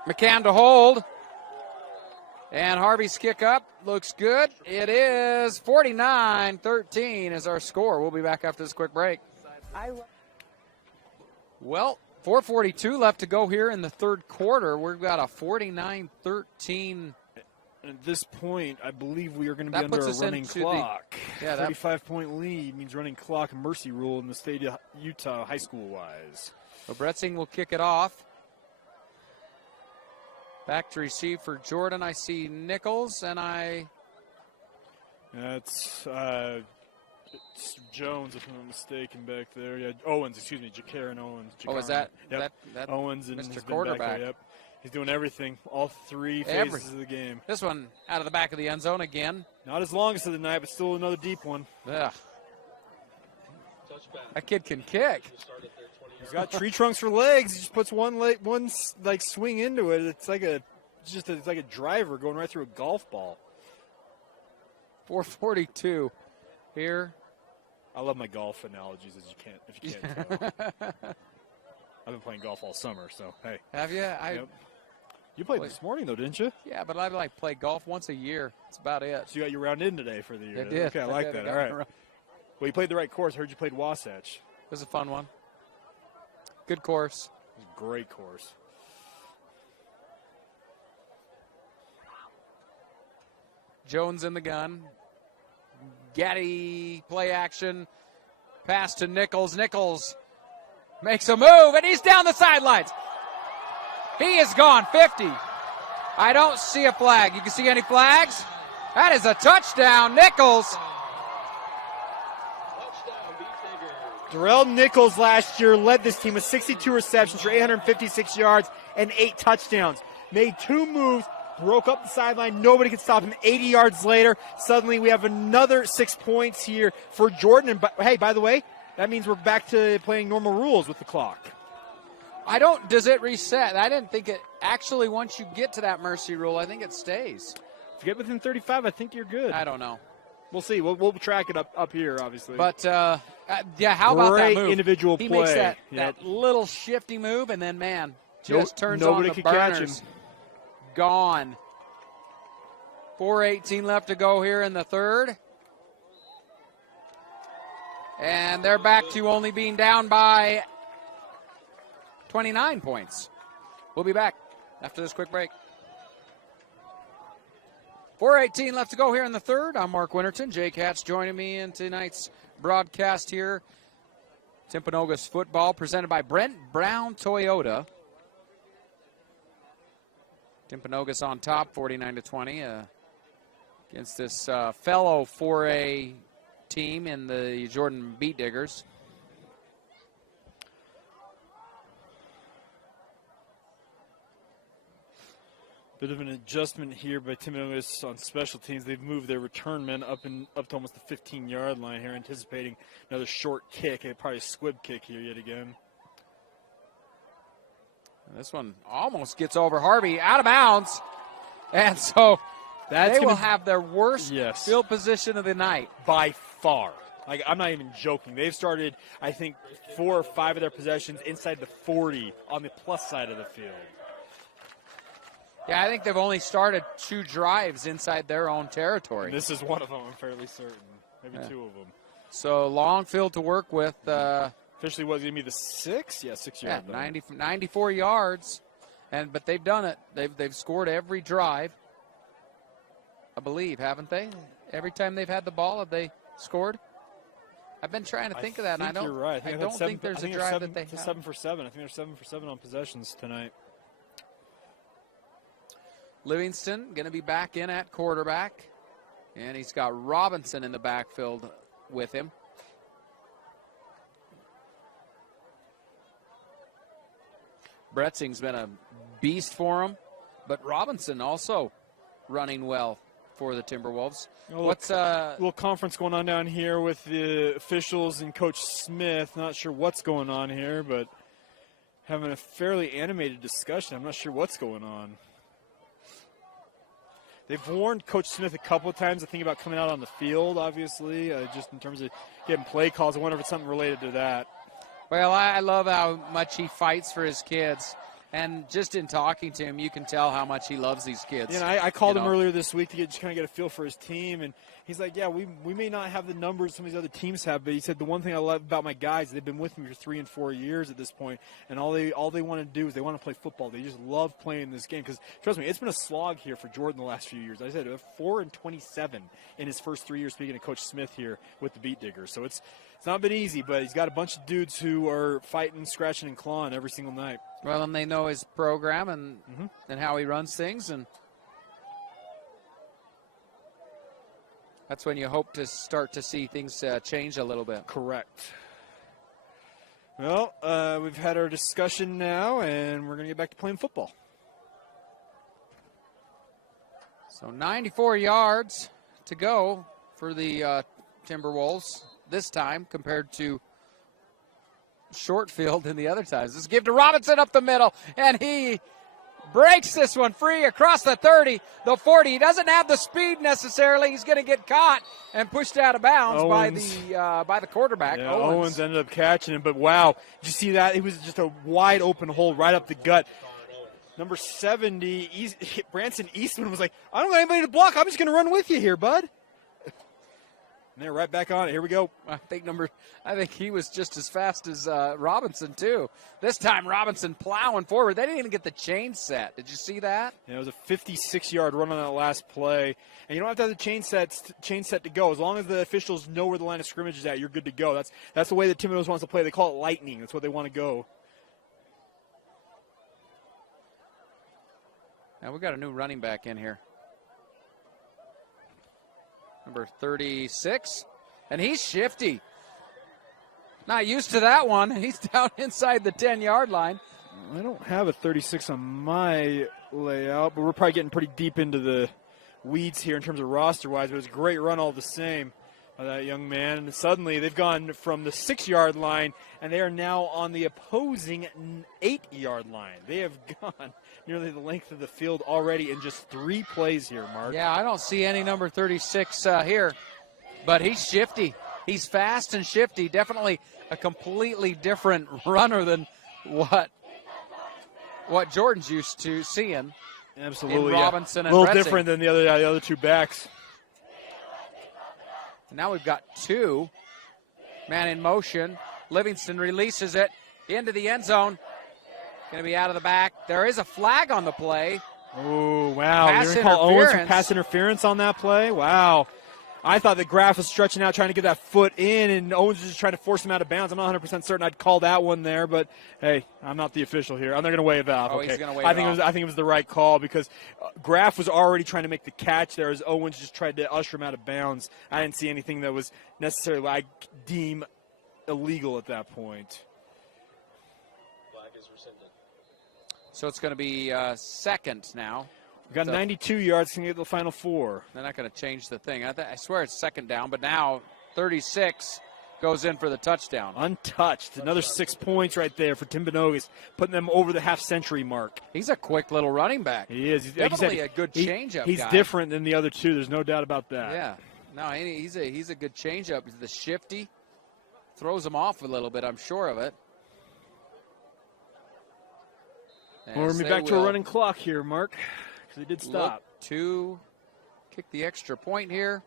McCann to hold. And Harvey's kick up looks good. It is 49-13 is our score. We'll be back after this quick break. Well, 4:42 left to go here in the third quarter. We've got a 49-13. At this point, I believe we are going to be under a running clock. 35-point lead means running clock, mercy rule in the state of Utah high school-wise. So Bretzing will kick it off. Back to receive for Jordan. I see Nichols, and That's it's Jones, if I'm not mistaken, back there. Yeah, Owens, excuse me, Jakaran Owens. Oh, is that? Yep. that Owens and Mr. Quarterback. Yep. He's doing everything, all 3 phases of the game. This one out of the back of the end zone again. Not as longest of the night, but still another deep one. Ugh. That kid can kick. He's got tree trunks for legs. He just puts one swing into it. It's like a driver going right through a golf ball. 4:42 here. I love my golf analogies, if you can't tell. I've been playing golf all summer, so hey. Have you? Yep. You played this morning though, didn't you? Yeah, but I play golf once a year. That's about it. So you got your round in today for the year. I did. Okay, I like that. All right. Well, you played the right course. I heard you played Wasatch. It was a fun one. Good course. It was a great course. Jones in the gun. Gaddy play action. Pass to Nichols. Nichols makes a move, and he's down the sidelines. He is gone. 50. I don't see a flag. You can see any flags? That is a touchdown, Nichols. Touchdown, Beetdiggers. Darrell Nichols last year led this team with 62 receptions for 856 yards and 8 touchdowns. Made 2 moves, broke up the sideline. Nobody could stop him. 80 yards later, suddenly we have another 6 points here for Jordan. And hey, by the way, that means we're back to playing normal rules with the clock. Does it reset? I didn't think it actually, once you get to that mercy rule, I think it stays. If you get within 35, I think you're good. I don't know. We'll see. We'll track it up here, obviously. But, how about that Great move? individual he play. makes that Yep. little shifty move, and then, man, just turns on nobody the could catch burners. him. Gone. 4:18 left to go here in the third. And they're back to only being down by 29 points. We'll be back after this quick break. 4:18 left to go here in the third. I'm Mark Winterton. Jake Hatch joining me in tonight's broadcast here. Timpanogos football presented by Brent Brown Toyota. Timpanogos on top, 49-20, against this fellow 4A team in the Jordan Beetdiggers. Bit of an adjustment here by Timpanogos on special teams. They've moved their return men up to almost the 15-yard line here, anticipating another short kick, probably a squib kick here yet again. This one almost gets over Harvey, out of bounds, and so they will have their worst field position of the night. By far. Like, I'm not even joking. They've started, I think, 4 or 5 of their possessions inside the 40 on the plus side of the field. Yeah, I think they've only started 2 drives inside their own territory. And this is one of them, I'm fairly certain. Maybe 2 of them. So long field to work with. Officially, was going to be the 6? Yeah, 6 yards. Yeah, 94 yards, but they've done it. They've scored every drive, I believe, haven't they? Every time they've had the ball, have they scored? I've been trying to think of that, and I don't. You're right. I don't think there's a drive that they have. 7 for 7. I think they're 7 for 7 on possessions tonight. Livingston going to be back in at quarterback, and he's got Robinson in the backfield with him. Bretzing's been a beast for him, but Robinson also running well for the Timberwolves. What's a little conference going on down here with the officials and Coach Smith? Not sure what's going on here, but having a fairly animated discussion. I'm not sure what's going on. They've warned Coach Smith a couple of times, I think, about coming out on the field, obviously, just in terms of getting play calls. I wonder if it's something related to that. Well, I love how much he fights for his kids. And just in talking to him, you can tell how much he loves these kids. Yeah, I called him earlier this week to just kind of get a feel for his team. And he's like, yeah, we may not have the numbers some of these other teams have, but he said the one thing I love about my guys, they've been with me for 3 and 4 years at this point, and all they want to do is they want to play football. They just love playing this game. Because, trust me, it's been a slog here for Jordan the last few years. I said 4-27 in his first 3 years, speaking to Coach Smith here with the Beetdiggers. So it's not been easy, but he's got a bunch of dudes who are fighting, scratching, and clawing every single night. Well, and they know his program and how he runs things, and that's when you hope to start to see things change a little bit. Correct. Well, we've had our discussion now, and we're going to get back to playing football. So 94 yards to go for the Timberwolves this time compared to short field in the other times. This give to Robinson up the middle, and he breaks this one free across the 30, the 40. He doesn't have the speed necessarily. He's going to get caught and pushed out of bounds by the quarterback. Yeah, Owens ended up catching him, but wow, did you see that? It was just a wide open hole right up the gut. Number 70, Branson Eastman was like, I don't got anybody to block. I'm just going to run with you here, bud. And they're right back on it. Here we go. I think he was just as fast as Robinson, too. This time, Robinson plowing forward. They didn't even get the chain set. Did you see that? Yeah, it was a 56-yard run on that last play. And you don't have to have the chain set to go. As long as the officials know where the line of scrimmage is at, you're good to go. That's the way the Timberwolves wants to play. They call it lightning. That's what they want to go. Now we got a new running back in here. number 36. And he's shifty. Not used to that one. He's down inside the 10-yard line. I don't have a 36 on my layout, but we're probably getting pretty deep into the weeds here in terms of roster-wise. But it was a great run all the same by that young man. And suddenly they've gone from the 6-yard line, and they are now on the opposing 8-yard line. They have gone nearly the length of the field already in just 3 plays here, Mark. Yeah, I don't see any number 36 here, but he's shifty. He's fast and shifty. Definitely a completely different runner than what Jordan's used to seeing. Absolutely, in Robinson yeah. and A little Bretzing. different than the other 2 backs. Now we've got 2. Man in motion. Livingston releases it into the end zone. Going to be out of the back. There is a flag on the play. Oh, wow. Pass You're going to call Owens for interference. pass interference on that play? Wow. I thought the Graf was stretching out, trying to get that foot in, and Owens was just trying to force him out of bounds. I'm not 100% certain I'd call that one there, but, hey, I'm not the official here. They're going to wave it off. Oh, okay. he's gonna wave I it think off. I think it was the right call because Graf was already trying to make the catch there as Owens just tried to usher him out of bounds. I didn't see anything that was necessarily, I deem, illegal at that point. Flag is rescinded. So it's going to be second now. We've got So 92 yards to get the final 4. they're not going to change the thing. I swear it's second down, but now 36 goes in for the touchdown. Untouched. Another 6 points right there for Timpanogos, putting them over the half-century mark. He's a quick little running back. He is. He's Definitely a good changeup He's guy. different than the other 2. There's no doubt about that. Yeah. No, he's a good changeup. He's the shifty. Throws him off a little bit, I'm sure of it. Well, we're going to be back to a running clock here, Mark, because it did stop. Look to kick the extra point here.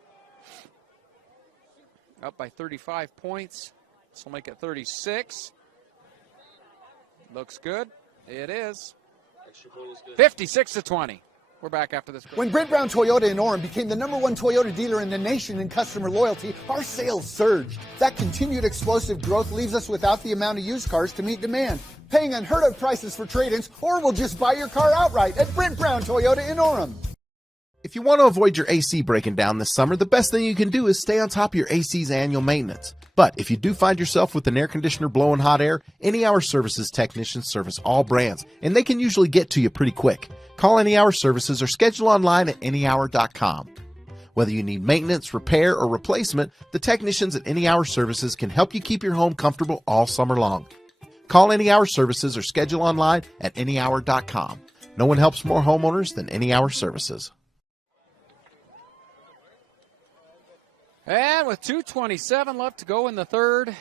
Up by 35 points. This will make it 36. Looks good. It is. Extra point is good. 56-20. We're back after this break. When Brent Brown Toyota in Orem became the #1 Toyota dealer in the nation in customer loyalty, our sales surged. That continued explosive growth leaves us without the amount of used cars to meet demand, paying unheard of prices for trade-ins, or we'll just buy your car outright at Brent Brown Toyota in Orem. If you want to avoid your AC breaking down this summer, the best thing you can do is stay on top of your AC's annual maintenance. But if you do find yourself with an air conditioner blowing hot air, Any Hour Services technicians service all brands, and they can usually get to you pretty quick. Call Any Hour Services or schedule online at anyhour.com. Whether you need maintenance, repair, or replacement, the technicians at Any Hour Services can help you keep your home comfortable all summer long. Call Any Hour Services or schedule online at anyhour.com. No one helps more homeowners than Any Hour Services. And with 2:27 left to go in the third,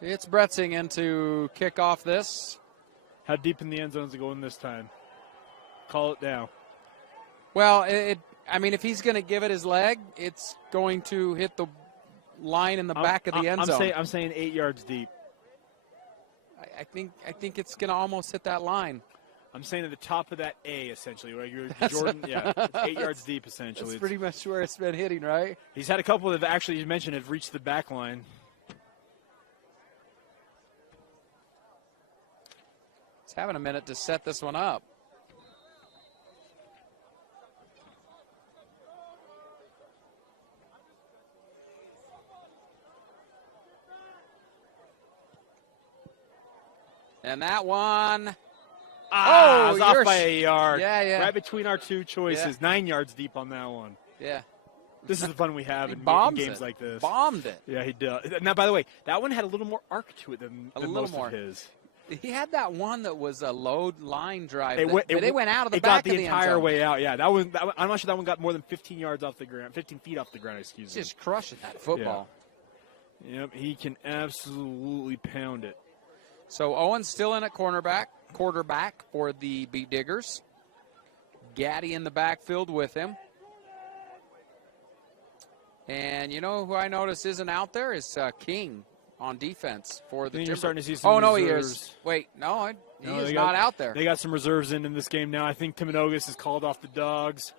it's Bretzing in to kick off this. How deep in the end zone is it going this time? Call it now. Well, I mean, if he's going to give it his leg, it's going to hit the line in the back of the end zone. I'm saying 8 yards deep. I think it's going to almost hit that line. I'm saying at the top of that A, essentially. Right? Jordan, yeah, it's 8 yards deep, essentially. That's pretty much where it's been hitting, right? He's had a couple that actually, you mentioned, have reached the back line. He's having a minute to set this one up. And that one. It's off by a yard. Yeah. Right between our 2 choices. Yeah. 9 yards deep on that one. Yeah. This is the fun we have in games like this. Bombed it. Yeah, he did. Now, by the way, that one had a little more arc to it than most of his. He had that one that was a low line drive. It went out of the it back got of the the entire end zone. way out. Yeah, that one. I'm not sure that one got more than 15 yards off the ground. 15 feet off the ground. Excuse me. Just crushing that football. Yeah. Yep, he can absolutely pound it. So Owen's still in at quarterback for the Beetdiggers. Gaddy in the backfield with him. And you know who I notice isn't out there is King on defense for the Timberwolves. You're starting to see some no, reserves. he is. Wait, no, he is got, not out there. They got some reserves in this game now. I think Timpanogos is called off the Dogs.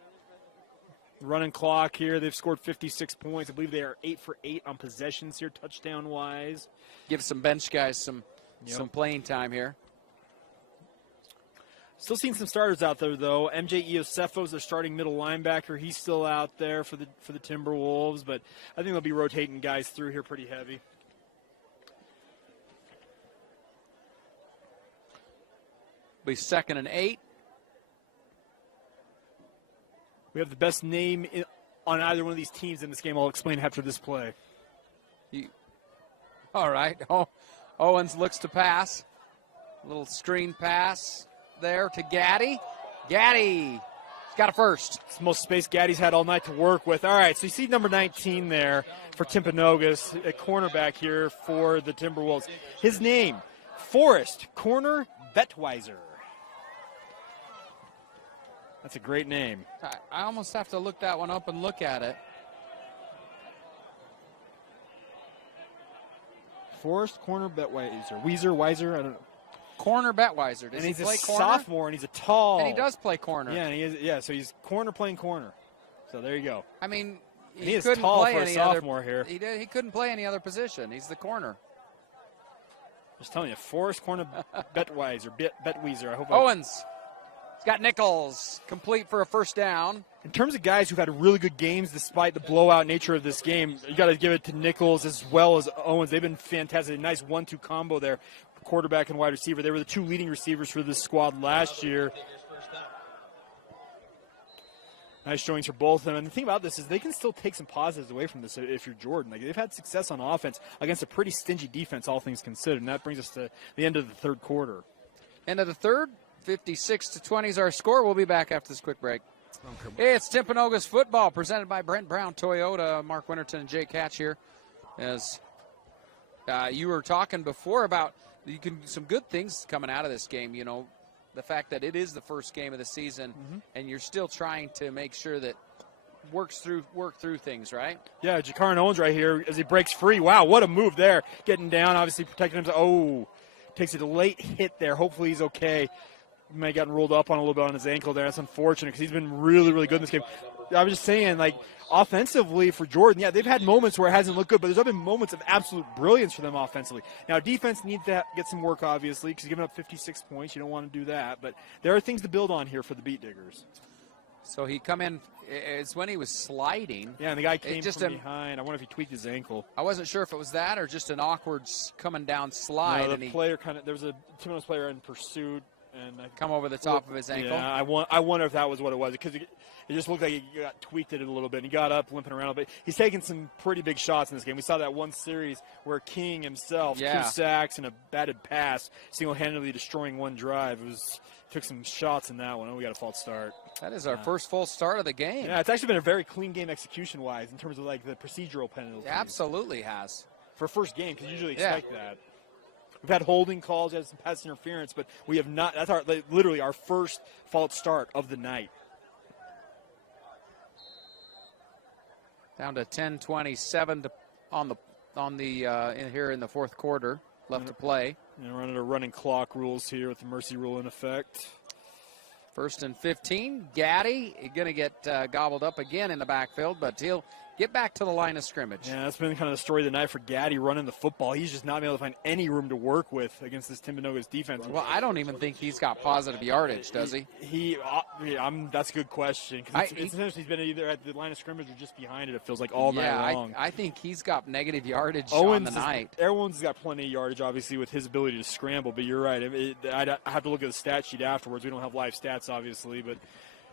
Running clock here. They've scored 56 points. I believe they are 8 for 8 on possessions here, Still seeing some starters out there, though. MJ Iosefo's their starting middle linebacker. He's still out there for the Timberwolves, but I think they'll be rotating guys through here pretty heavy. Be 2nd and 8. We have the best name on either one of these teams in this game. I'll explain after this play. All right. Owens looks to pass. A little screen pass there to Gaddy. Gaddy's got a first. It's the most space Gaddy's had all night to work with. All right, so you see number 19 there for Timpanogos, a cornerback here for the Timberwolves. His name, Forrest Corner Bettweiser. That's a great name. I almost have to look that one up and look at it. Forrest Corner Bettweiser. Weiser, I don't know. Corner Bettweiser. Does and he's he play a corner? Sophomore, and he's a tall. And he does play corner. Yeah, and he is. Yeah, so he's corner playing corner. So there you go. I mean, he is couldn't tall play for a any sophomore other, here. He couldn't play any other position. He's the corner. Just telling you, Forrest Corner Bettweiser. Bettweiser. I hope. Owens. He's got Nichols complete for a first down. In terms of guys who've had really good games despite the blowout nature of this game, you got to give it to Nichols as well as Owens. They've been fantastic. A nice 1-2 combo there, quarterback and wide receiver. They were the two leading receivers for this squad last year. Nice showings for both of them. And the thing about this is they can still take some positives away from this if you're Jordan. Like, they've had success on offense against a pretty stingy defense, all things considered. And that brings us to the end of the third quarter. End of the third. 56-20 is our score. We'll be back after this quick break. It's Timpanogos football presented by Brent Brown Toyota. Mark Winterton and Jake Hatch here. As you were talking before about some good things coming out of this game. You know, the fact that it is the first game of the season, and you're still trying to make sure that work through things, right? Yeah, Jakaran Owens right here as he breaks free. Wow, what a move there. Getting down, obviously protecting himself. Oh, takes a late hit there. Hopefully he's okay. He may have gotten rolled up on a little bit on his ankle there. That's unfortunate because he's been really, really good in this game. I was just saying, like, offensively for Jordan, yeah, they've had moments where it hasn't looked good, but there's been moments of absolute brilliance for them offensively. Now, defense needs to get some work, obviously, because giving up 56 points, you don't want to do that. But there are things to build on here for the Beetdiggers. So he come in, it's when he was sliding. Yeah, and the guy came from behind. I wonder if he tweaked his ankle. I wasn't sure if it was that or just an awkward coming down slide. No, the player there was a Timberwolves player in pursuit. And come over the top of his ankle. Yeah, I wonder if that was what it was, because it just looked like he got tweaked it a little bit. And he got up limping around, but he's taking some pretty big shots in this game. We saw that one series where King himself, 2 sacks and a batted pass, single-handedly destroying one drive. Took some shots in that one. Oh, we got a false start. That is our first full start of the game. Yeah, it's actually been a very clean game execution-wise in terms of like the procedural penalties. It absolutely has. For a first game, because you usually expect that. We've had holding calls, we had some pass interference, but we have not. That's literally our first false start of the night. Down to 10:27 here in the fourth quarter left to play. And we're under running clock rules here with the mercy rule in effect. 1st and 15. Gaddy going to get gobbled up again in the backfield, but he'll get back to the line of scrimmage. Yeah, that's been kind of the story of the night for Gaddy running the football. He's just not been able to find any room to work with against this Timpanogos defense. Well, I don't even think he's got positive yardage, does he? That's a good question. It's essentially he's been either at the line of scrimmage or just behind it, it feels like, all night long. I think he's got negative yardage on the night. Owens has got plenty of yardage, obviously, with his ability to scramble, but you're right. I'd have to look at the stat sheet afterwards. We don't have live stats, obviously, but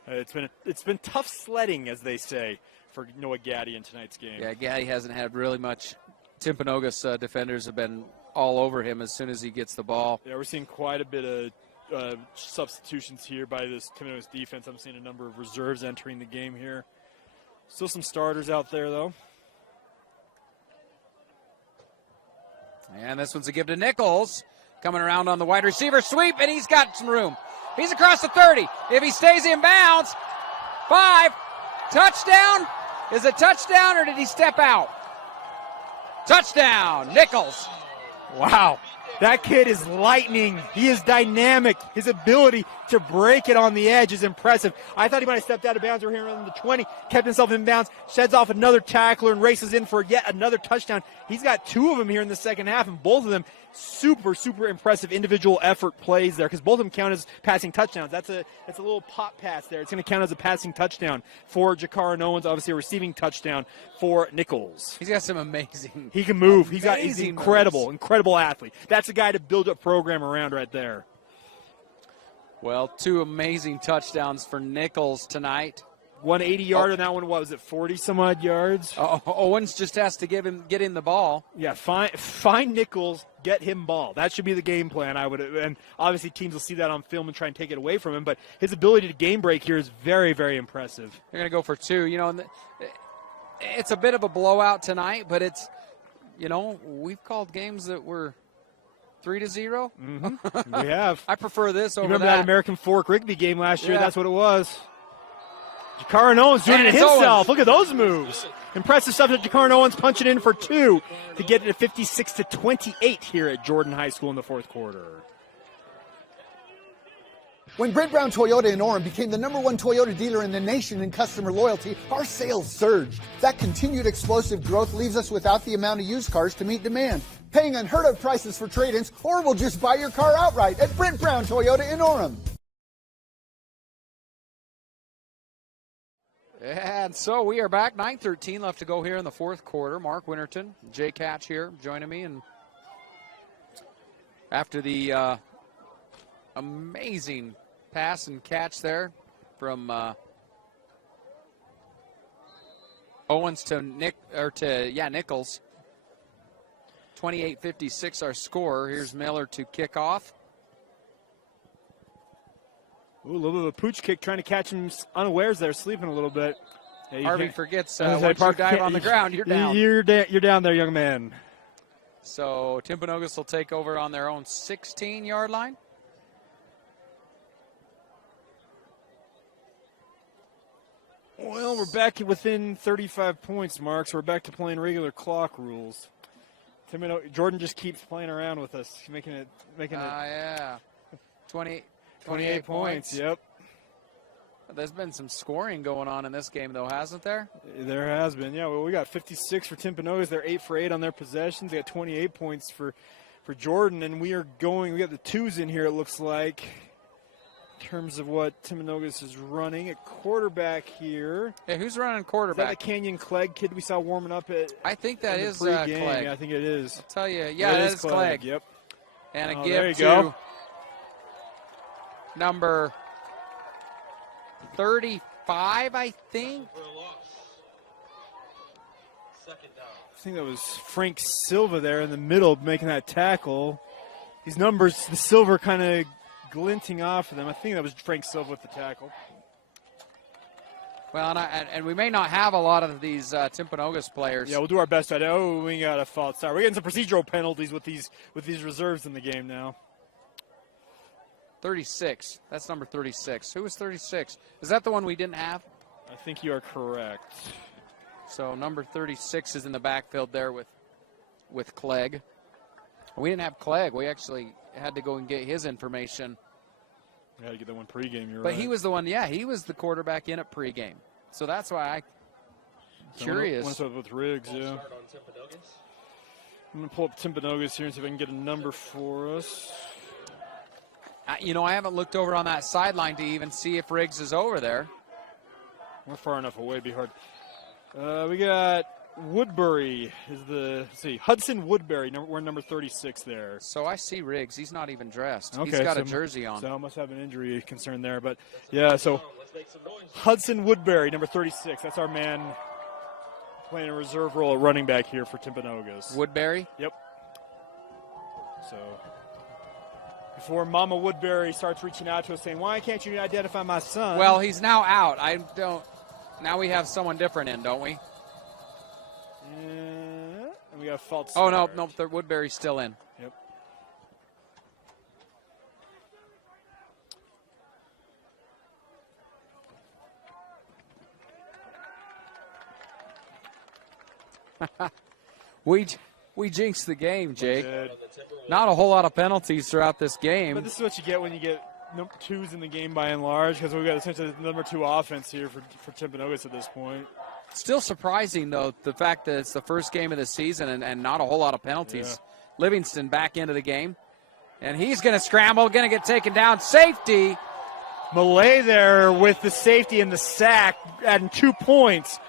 it's been tough sledding, as they say, for Noah Gaddy in tonight's game. Yeah, Gaddy hasn't had really much. Timpanogos defenders have been all over him as soon as he gets the ball. Yeah, we're seeing quite a bit of substitutions here by this Timpanogos defense. I'm seeing a number of reserves entering the game here. Still some starters out there, though. And this one's a give to Nichols. Coming around on the wide receiver sweep, and he's got some room. He's across the 30. If he stays in bounds, 5. Touchdown. Is it touchdown or did he step out? Touchdown. Nichols. Wow. That kid is lightning. He is dynamic. His ability to break it on the edge is impressive. I thought he might have stepped out of bounds. We're here around the 20, kept himself in bounds, sheds off another tackler, and races in for yet another touchdown. He's got 2 of them here in the second half, and both of them super, super impressive individual effort plays there, because both of them count as passing touchdowns. That's a little pop pass there. It's going to count as a passing touchdown for Jakaran Owens, obviously a receiving touchdown for Nichols. He's got some amazing. He can move. He's incredible, moves. incredible athlete. That's a guy to build a program around right there. Well, 2 amazing touchdowns for Nichols tonight. 180-yard on that one. What was it, 40-some-odd yards? Owens just has to get in the ball. Yeah, find Nichols, get him ball. That should be the game plan. And obviously teams will see that on film and try and take it away from him. But his ability to game break here is very, very impressive. They're going to go for 2. You know, it's a bit of a blowout tonight, but it's, you know, we've called games that were 3-0. Mm-hmm. We have. I prefer this over remember that American Fork Rigby game last year? Yeah. That's what it was. Jakaran Owens doing it himself. Owens. Look at those moves. Impressive stuff that Jakaran Owens punching in for 2 to get it to 56-28 here at Jordan High School in the fourth quarter. When Brent Brown Toyota in Orem became the #1 Toyota dealer in the nation in customer loyalty, our sales surged. That continued explosive growth leaves us without the amount of used cars to meet demand, paying unheard of prices for trade-ins, or we'll just buy your car outright at Brent Brown Toyota in Orem. And so we are back. 9:13 left to go here in the fourth quarter. Mark Winterton, Jay Catch here joining me. And after the amazing pass and catch there from Owens to Nichols. 28-56 our score. Here's Miller to kick off. Ooh, a little bit of a pooch kick, trying to catch him unawares there, sleeping a little bit. Yeah, Harvey forgets once you dive on the ground, you're down. You're down there, young man. So Timpanogos will take over on their own 16-yard line. Well, we're back within 35 points, Mark, so we're back to playing regular clock rules. Jordan just keeps playing around with us, making it. Yeah. 28 points. Yep. There's been some scoring going on in this game, though, hasn't there? There has been. Yeah, well, we got 56 for Timpanogos. They're 8 for 8 on their possessions. They got 28 points for Jordan, and we got the 2s in here, it looks like, in terms of what Timpanogos is running at quarterback here. Hey, who's running quarterback? Is that the Canyon Clegg kid we saw warming up at? I think that is Clegg. Yeah, I think it is. I'll tell you. Yeah, that is Clegg. Yep. And a there you give to go. number 35, I think. For a loss. Second down. I think that was Frank Silva there in the middle making that tackle. These numbers, the silver kind of glinting off of them. I think that was Frank Silva with the tackle. Well, and we may not have a lot of these Timpanogos players. Yeah, we'll do our best at it. Oh, we got a false start. We're getting some procedural penalties with these reserves in the game now. 36. That's number 36. Who was 36? Is that the one we didn't have? I think you are correct. So number 36 is in the backfield there with Clegg. We didn't have Clegg. We actually had to go and get his information. We had to get that one pregame, you're But right. he was the one, he was the quarterback in at pregame. So that's why curious. What's up with Riggs, yeah. Start on Timpanogos. I'm going to pull up Timpanogos here and see if I can get a number for us. I haven't looked over on that sideline to even see if Riggs is over there. We're far enough away, it'd be hard. We got Woodbury Hudson Woodbury. We're number 36 there. So I see Riggs. He's not even dressed. Okay, He's got a jersey on. So I must have an injury concern there. But, yeah, so Let's make some noise. Hudson Woodbury, number 36. That's our man playing a reserve role at running back here for Timpanogos. Woodbury? Yep. So before Mama Woodbury starts reaching out to us saying, why can't you identify my son? Well, he's now out. Now we have someone different in, don't we? And we got a false Oh, start. no, Woodbury's still in. Yep. We jinxed the game, Jake. Good. Not a whole lot of penalties throughout this game. But this is what you get when you get number 2s in the game by and large, because we've got essentially the number 2 offense here for Timpanogos at this point. Still surprising, though, the fact that it's the first game of the season and not a whole lot of penalties. Yeah. Livingston back into the game. And he's going to scramble, going to get taken down. Safety. Malay there with the safety and the sack, adding 2 points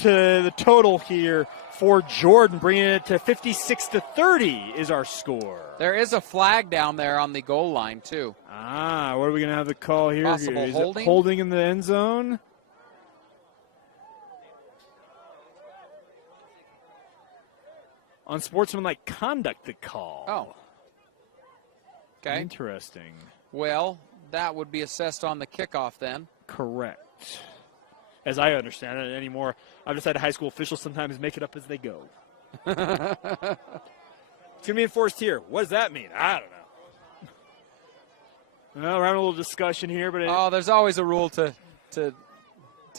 to the total here for Jordan, bringing it to 56-30 is our score. There is a flag down there on the goal line, too. What are we going to have the call here? Possible holding? Holding in the end zone? Unsportsmanlike conduct, the call. Oh. Okay. Interesting. Well, that would be assessed on the kickoff then. Correct. As I understand it anymore, I've just had high school officials sometimes make it up as they go. It's going to be enforced here. What does that mean? I don't know. Well, we're having a little discussion here, but there's always a rule to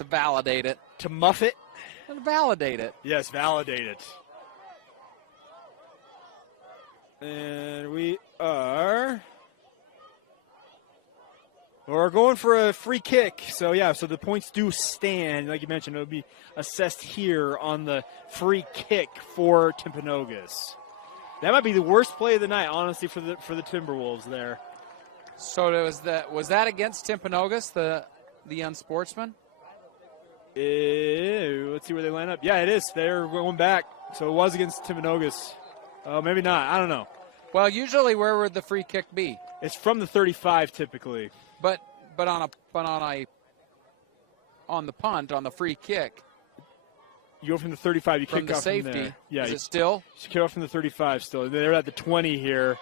validate it. To muff it? Validate it. Yes, validate it. And we're going for a free kick. So the points do stand. Like you mentioned, it'll be assessed here on the free kick for Timpanogos. That might be the worst play of the night, honestly, for the Timberwolves there. So was that against Timpanogos, the unsportsman? Let's see where they line up. Yeah, it is. They're going back. So it was against Timpanogos. Maybe not. I don't know. Well, usually where would the free kick be? It's from the 35 typically. But on the punt, on the free kick, you go from the 35. You from kick the off safety. From there. Yeah, is it still? You kick off from the 35 still. They're at the 20 here.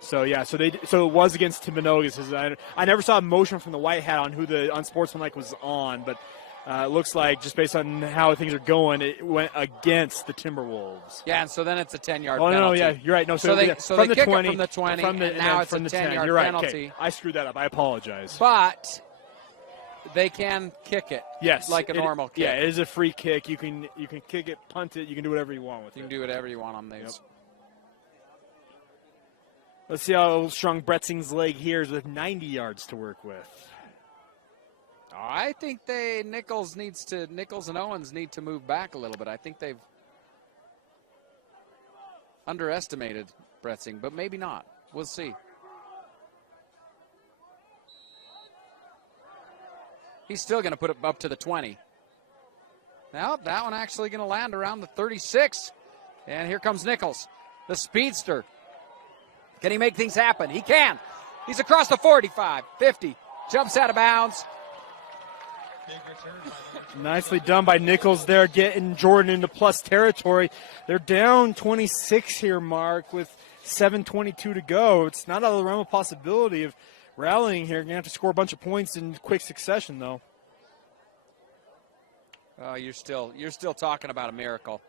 So it was against Timpanogos. I never saw a motion from the white hat on who the unsportsmanlike was on, but it looks like just based on how things are going, it went against the Timberwolves. Yeah, and so then it's a 10-yard penalty. penalty. No, yeah, you're right. No, so they from the the 20, from the 20, and now it's a 10-yard You're right. penalty. Okay. I screwed that up. I apologize. But they can kick it. Yes, like a normal kick. Yeah, it is a free kick. You can kick it, punt it. You can do whatever you want with it. You can do whatever you want on these. Yep. Let's see how strong Bretzing's leg here is with 90 yards to work with. I think Nichols and Owens need to move back a little bit. I think they've underestimated Bretzing, but maybe not. We'll see. He's still going to put it up to the 20. Now, that one actually going to land around the 36. And here comes Nichols, the speedster. Can he make things happen? He can. He's across the 45, 50, jumps out of bounds. Nicely done by Nichols there, getting Jordan into plus territory. They're down 26 here, Mark, with 7:22 to go. It's not out of the realm of possibility of rallying here. You're going to have to score a bunch of points in quick succession, though. You're still talking about a miracle.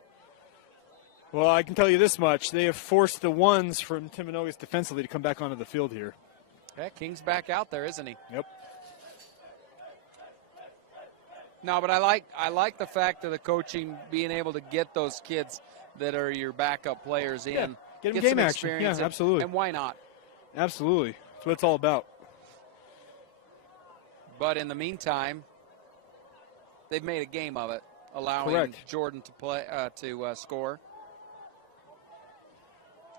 Well, I can tell you this much. They have forced the ones from Timpanogos defensively to come back onto the field here. Yeah, King's back out there, isn't he? Yep. No, but I like the fact of the coaching being able to get those kids that are your backup players in. Yeah, get them game some action. experience. Yeah, absolutely. And why not? Absolutely. That's what it's all about. But in the meantime, they've made a game of it, allowing Correct. Jordan to play to score.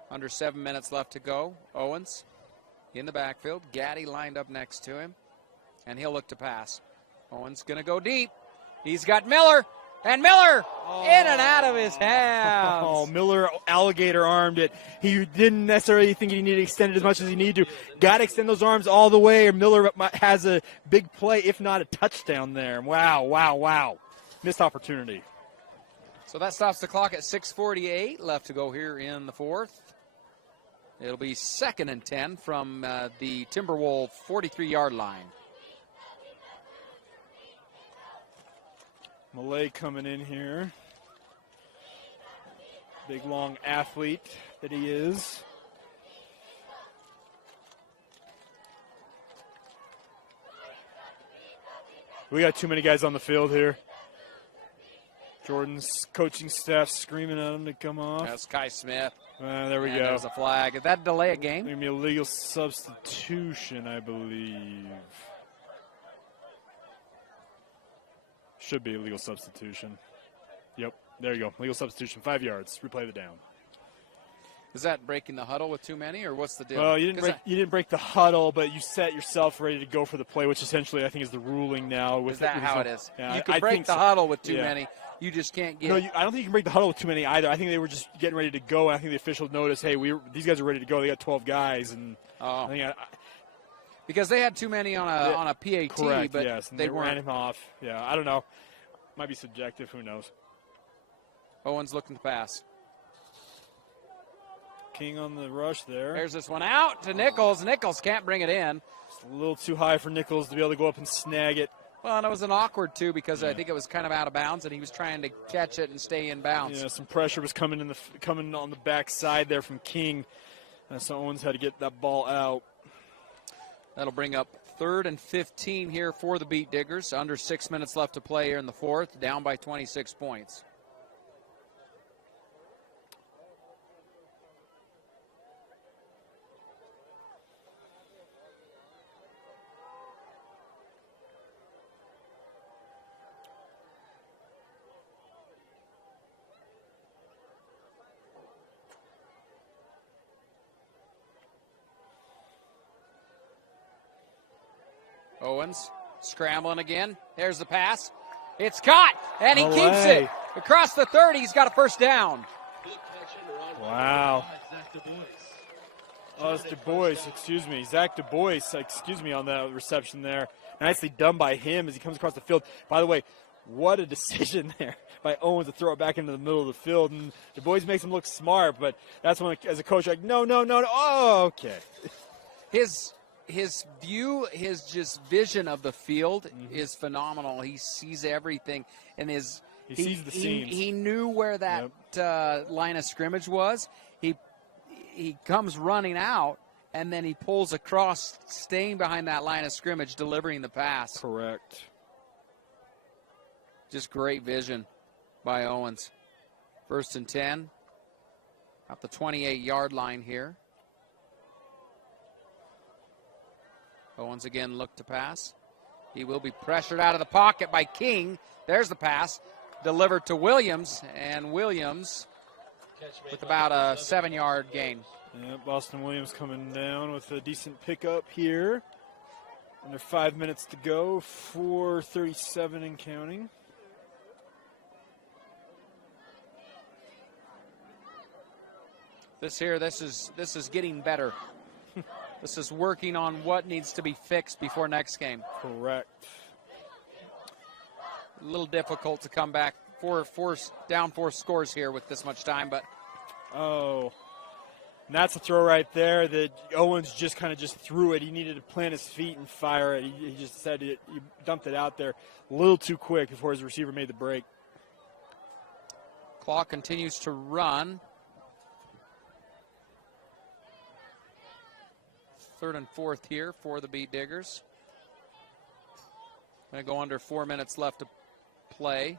Under 7 minutes left to go. Owens in the backfield. Gaddy lined up next to him, and he'll look to pass. Owens going to go deep. He's got Miller, and Miller in and out of his hands. Oh, Miller alligator armed it. He didn't necessarily think he needed to extend it as much as he needed to. Got to extend those arms all the way, or Miller has a big play, if not a touchdown there. Wow. Missed opportunity. So that stops the clock at 6:48 left to go here in the fourth. It'll be 2nd and 10 from the Timberwolves 43-yard line. Malay coming in here. Big, long athlete that he is. We got too many guys on the field here. Jordan's coaching staff screaming at him to come off. That's Kai Smith. There we go. There's a flag. Did that delay a game? Going to be a legal substitution, I believe. Should be a legal substitution. Yep, there you go. Legal substitution, 5 yards. Replay the down. Is that breaking the huddle with too many, or what's the deal? Well, you didn't break the huddle, but you set yourself ready to go for the play, which essentially I think is the ruling now. Is that how it is? Yeah, you can break the huddle with too many. You just can't get. No, I don't think you can break the huddle with too many either. I think they were just getting ready to go. I think the official noticed, hey, these guys are ready to go. They got 12 guys, and because they had too many on a PAT, correct, but yes, and they ran him off. Yeah, I don't know. Might be subjective. Who knows? Owens looking to pass. King on the rush there. There's this one out to Nichols. Nichols can't bring it in. It's a little too high for Nichols to be able to go up and snag it. Well, and it was an awkward, too, because I think it was kind of out of bounds, and he was trying to catch it and stay in bounds. Yeah, some pressure was coming on the backside there from King. So Owens had to get that ball out. That'll bring up 3rd and 15 here for the Beetdiggers. Under 6 minutes left to play here in the 4th, down by 26 points. Owens scrambling again. There's the pass. It's caught, and he keeps it across the 30. He's got a first down. Wow. Oh, it's Du Bois, excuse me. Zach Du Bois, on that reception there. Nicely done by him as he comes across the field. By the way, what a decision there by Owens to throw it back into the middle of the field. And Du Bois makes him look smart, but that's when, as a coach, like, no. Oh, okay. His view, his just vision of the field is phenomenal. He sees everything, and he sees the seams. He knew where that line of scrimmage was. He comes running out, and then he pulls across, staying behind that line of scrimmage, delivering the pass. Correct. Just great vision by Owens. 1st and 10, at the 28-yard line here. Owens again looked to pass. He will be pressured out of the pocket by King. There's the pass. Delivered to Williams, and Williams with about a 7-yard gain. Yeah, Boston Williams coming down with a decent pickup here. Under 5 minutes to go, 4:37 and counting. This is getting better. This is working on what needs to be fixed before next game. Correct. A little difficult to come back. Down four scores here with this much time, but. Oh, and that's a throw right there that Owens just threw it. He needed to plant his feet and fire it. He just said he dumped it out there a little too quick before his receiver made the break. Clock continues to run. 3rd and 4th here for the Beetdiggers. Going to go under 4 minutes left to play.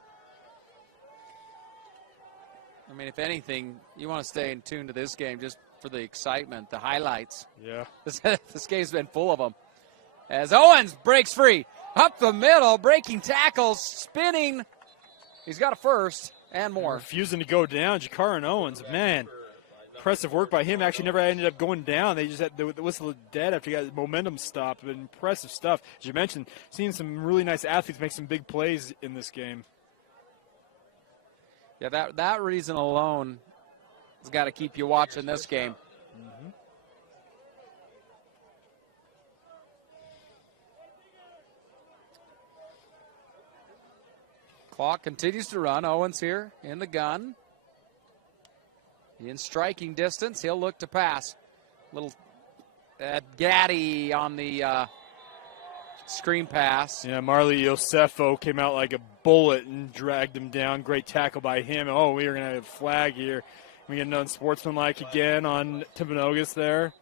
I mean, if anything, you want to stay in tune to this game just for the excitement, the highlights. Yeah. This game's been full of them. As Owens breaks free. Up the middle, breaking tackles, spinning. He's got a first and more. Refusing to go down, Jakaran Owens, man. Impressive work by him. Actually never ended up going down. They just had the whistle dead after he got momentum stopped. But impressive stuff. As you mentioned, seeing some really nice athletes make some big plays in this game. Yeah, that reason alone has got to keep you watching this game. Mm-hmm. Clock continues to run. Owens here in the gun. In striking distance, he'll look to pass. Little Gaddy on the screen pass. Yeah, Marley Yosefo came out like a bullet and dragged him down. Great tackle by him. Oh, we are going to have a flag here. We get another unsportsmanlike again on Timpanogos there.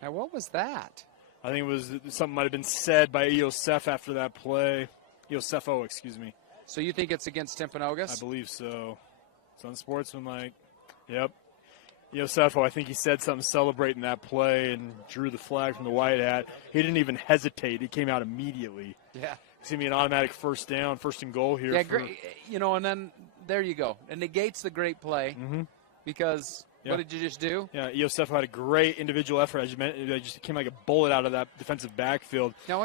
Now, what was that? I think it was something might have been said by Yosef after that play. Yosefo, excuse me. So you think it's against Timpanogos? I believe so. It's unsportsmanlike. Yep. Yosefo, I think he said something celebrating that play and drew the flag from the white hat. He didn't even hesitate. He came out immediately. Yeah. It's going to be an automatic first down, first and goal here. Yeah, great. And then there you go. It negates the great play because what did you just do? Yeah, Yosefo had a great individual effort. As you mentioned, it just came like a bullet out of that defensive backfield. No,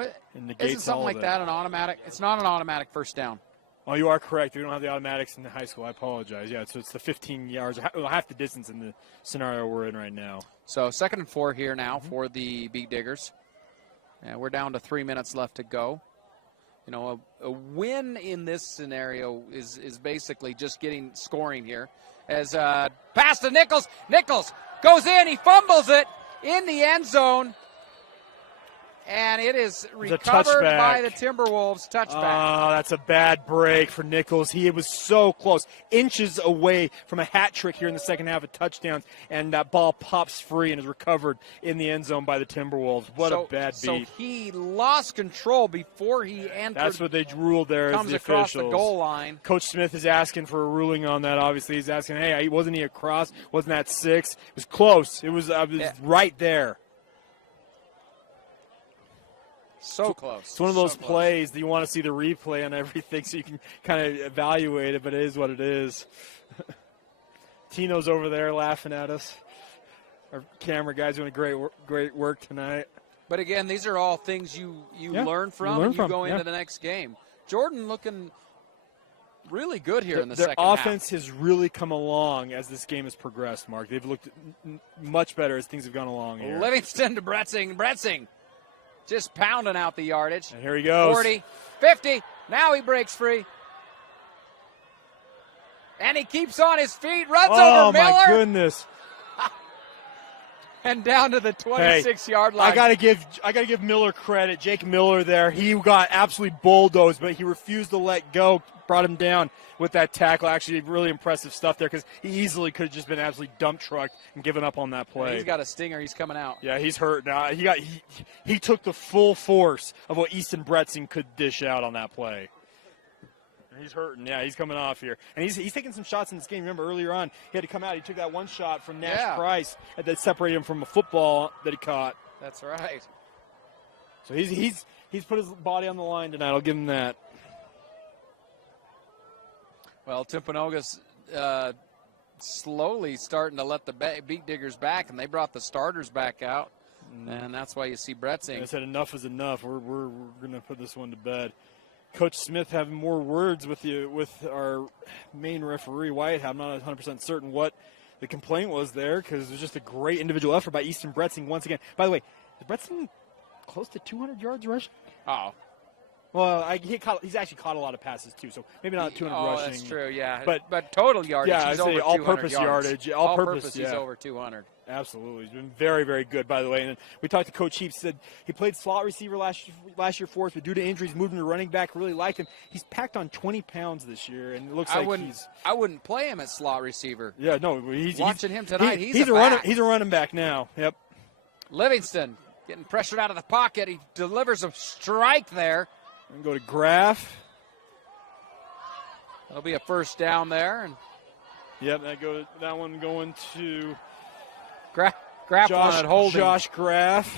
isn't something like that an automatic? It's not an automatic first down. Oh, you are correct. We don't have the automatics in the high school. I apologize. Yeah, so it's the 15 yards, half the distance in the scenario we're in right now. So 2nd and 4 here now for the Beetdiggers. And we're down to 3 minutes left to go. A win in this scenario is basically just scoring here. As pass to Nichols. Nichols goes in. He fumbles it in the end zone. And it is recovered by the Timberwolves. Touchback. Oh, that's a bad break for Nichols. He was so close, inches away from a hat trick here in the second half of touchdowns, and that ball pops free and is recovered in the end zone by the Timberwolves. What a bad beat. So he lost control before he entered. That's what they ruled there as the officials. Comes across the goal line. Coach Smith is asking for a ruling on that, obviously. He's asking, hey, wasn't he across? Wasn't that 6? It was close. It was right there. So close. It's one of those plays that you want to see the replay on everything so you can kind of evaluate it, but it is what it is. Tino's over there laughing at us. Our camera guy's doing great work tonight. But again, these are all things you learn from and you go into the next game. Jordan looking really good here in the second half. Their offense has really come along as this game has progressed, Mark. They've looked much better as things have gone along here. Livingston to Bretzing. Just pounding out the yardage. And here he goes. 40, 50. Now he breaks free. And he keeps on his feet, runs over Miller. Oh, my goodness. And down to the 26-yard line. I gotta give Miller credit. Jake Miller there. He got absolutely bulldozed, but he refused to let go. Brought him down with that tackle. Actually, really impressive stuff there because he easily could have just been absolutely dump trucked and given up on that play. He's got a stinger. He's coming out. Yeah, he's hurt now. He took the full force of what Easton Bretzing could dish out on that play. He's hurting. Yeah, he's coming off here. And he's taking some shots in this game. Remember, earlier on, he had to come out. He took that one shot from Nash Price that separated him from a football that he caught. That's right. So he's put his body on the line tonight. I'll give him that. Well, Timpanogos slowly starting to let the Beetdiggers back, and they brought the starters back out. And that's why you see Bretzing. I said enough is enough. We're going to put this one to bed. Coach Smith having more words with our main referee, White. I'm not 100% certain what the complaint was there because it was just a great individual effort by Easton Bretzing once again. By the way, is Bretzing close to 200 yards rushing? Oh. Well, he's actually caught a lot of passes, too, so maybe not 200 rushing. Oh, that's true, yeah. But total yardage, he's over 200 all-purpose yardage. All-purpose, he's over 200. Absolutely. He's been very, very good, by the way. And we talked to Coach Heaps. Said he played slot receiver last year for us, but due to injuries, moved him to running back. Really liked him. He's packed on 20 pounds this year, and it looks I wouldn't play him at slot receiver. Yeah, no. Watching him tonight, he's a running back now. Yep. Livingston getting pressured out of the pocket. He delivers a strike there. And go to Graff. That'll be a first down there. And yep, that one going to Graff wanted holding. Josh Graff.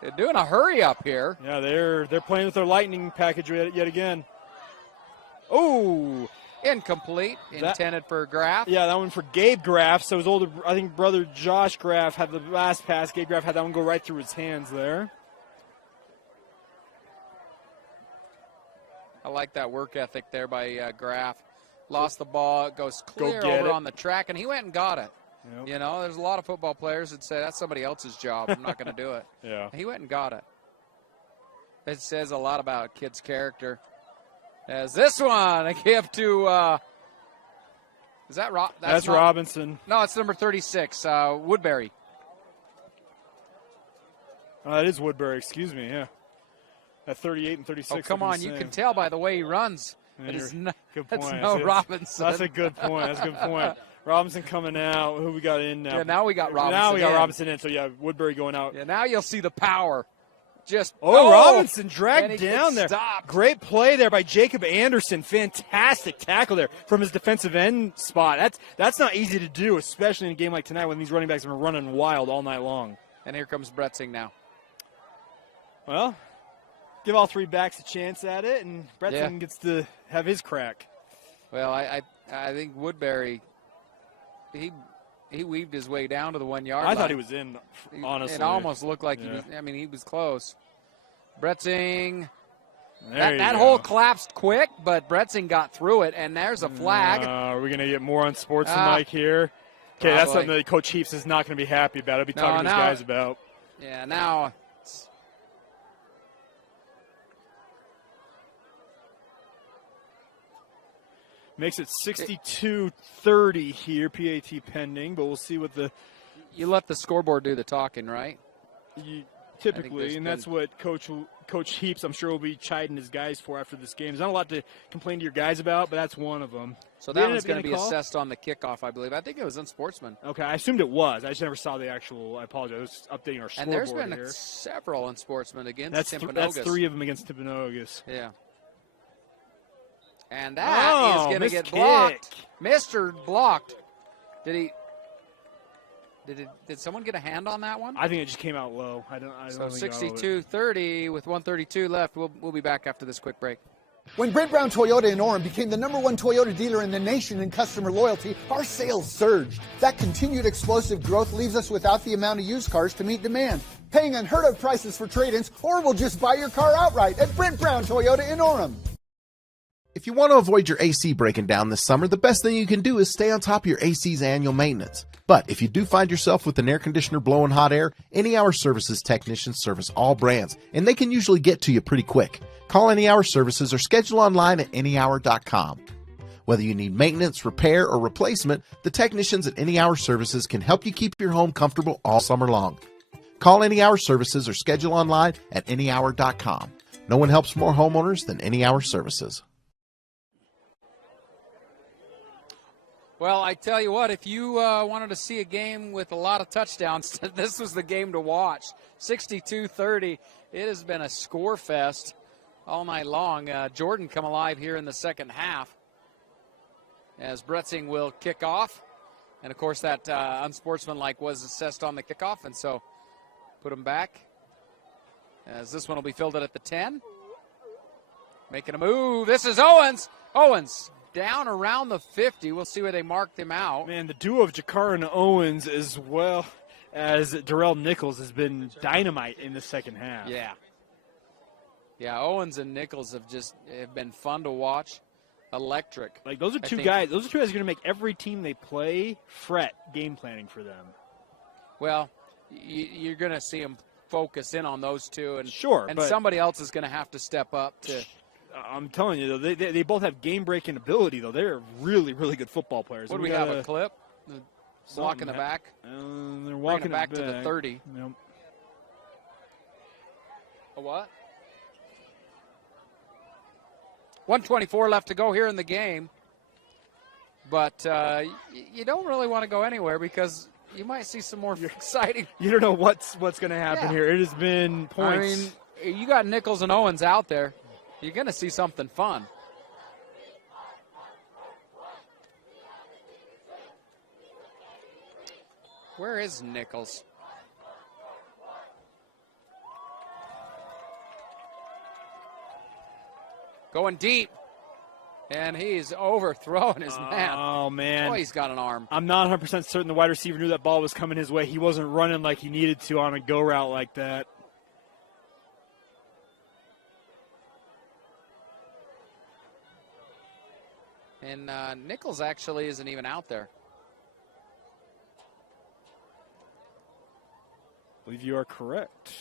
They're doing a hurry up here. Yeah, they're playing with their lightning package yet again. Oh, incomplete. Intended for Graff. Yeah, that one for Gabe Graff. So his older, I think, brother Josh Graff had the last pass. Gabe Graff had that one go right through his hands there. I like that work ethic there by Graff. Lost the ball, it goes clear over on the track, and he went and got it. Yep. You know, there's a lot of football players that say that's somebody else's job. I'm not going to do it. Yeah. He went and got it. It says a lot about a kid's character. As this one, I give to is that that's Robinson? No, it's number 36, Woodbury. That is Woodbury. Excuse me. Yeah. At 38 and 36. Oh, come on. You can tell by the way he runs. That's no Robinson. That's a good point. That's a good point. Robinson coming out. Who we got in now? Yeah, now we got Robinson. Now we got Robinson in. So, yeah, Woodbury going out. Yeah, now you'll see the power just Robinson dragged and he down there. stopped. Great play there by Jacob Anderson. Fantastic tackle there from his defensive end spot. That's not easy to do, especially in a game like tonight when these running backs have been running wild all night long. And here comes Bretzing now. Well, give all three backs a chance at it, and Bretzing gets to have his crack. Well, I think Woodbury, he weaved his way down to the 1 yard line. I thought he was in, honestly. It almost looked like he was close. Bretzing. There That hole collapsed quick, but Bretzing got through it, and there's a flag. Are we going to get more unsportsmanlike here? Okay, that's something that Coach Heaps is not going to be happy about. He'll be talking to his guys about. Yeah, now. Makes it 62-30 here, PAT pending, but we'll see what the... You let the scoreboard do the talking, right? Typically, and that's what Coach Heaps, I'm sure, will be chiding his guys for after this game. There's not a lot to complain to your guys about, but that's one of them. So that one's going to be assessed on the kickoff, I believe. I think it was unsportsman. Okay, I assumed it was. I just never saw the actual. I apologize. I was updating our scoreboard. And there's been here. Several unsportsmen against Timpanogos. That's three of them against Timpanogos. Yeah. And that is going to get blocked. Mr. Blocked. Did someone get a hand on that one? I think it just came out low. I don't so 62-30 with 132 left. We'll be back after this quick break. When Brent Brown Toyota in Orem became the #1 Toyota dealer in the nation in customer loyalty, our sales surged. That continued explosive growth leaves us without the amount of used cars to meet demand, paying unheard of prices for trade-ins, or we'll just buy your car outright at Brent Brown Toyota in Orem. If you want to avoid your AC breaking down this summer, the best thing you can do is stay on top of your AC's annual maintenance. But if you do find yourself with an air conditioner blowing hot air, Any Hour Services technicians service all brands, and they can usually get to you pretty quick. Call Any Hour Services or schedule online at anyhour.com. Whether you need maintenance, repair, or replacement, the technicians at Any Hour Services can help you keep your home comfortable all summer long. Call Any Hour Services or schedule online at anyhour.com. No one helps more homeowners than Any Hour Services. Well, I tell you what, if you wanted to see a game with a lot of touchdowns, this was the game to watch. 62-30. It has been a score fest all night long. Jordan come alive here in the second half as Bretzing will kick off. And, of course, that unsportsmanlike was assessed on the kickoff, and so put him back as this one will be fielded at the 10. Making a move. This is Owens. Owens down around the 50. We'll see where they marked him out. Man, the duo of Jakar and Owens as well as Darrell Nichols has been dynamite in the second half. Yeah. Yeah, Owens and Nichols have been fun to watch. Electric. Like those are two guys who are going to make every team they play fret game planning for them. Well, you're going to see them focus in on those two, and somebody else is going to have to step up to. I'm telling you, though, they both have game-breaking ability, though. They're really, really good football players. What do we have, a clip? Walking the back? They're walking back to the 30. Yep. A what? 124 left to go here in the game. But you don't really want to go anywhere because you might see some more exciting. You don't know what's going to happen here. It has been points. I mean, you got Nichols and Owens out there. You're going to see something fun. Where is Nichols? Going deep. And he's overthrowing his man. Oh, man. Boy, he's got an arm. I'm not 100% certain the wide receiver knew that ball was coming his way. He wasn't running like he needed to on a go route like that. And Nichols actually isn't even out there. I believe you are correct.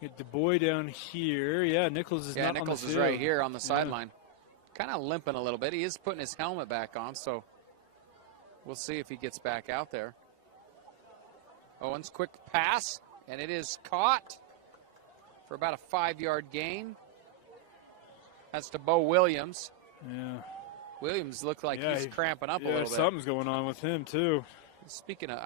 Get DuBois down here. Yeah, Nichols is not on the Nichols is field. right here on the sideline. Kind of limping a little bit. He is putting his helmet back on, so we'll see if he gets back out there. Owens, quick pass, and it is caught for about a 5-yard gain. That's to Bo Williams. Yeah. Williams looked like he's cramping up a little bit. Something's going on with him, too. Speaking of,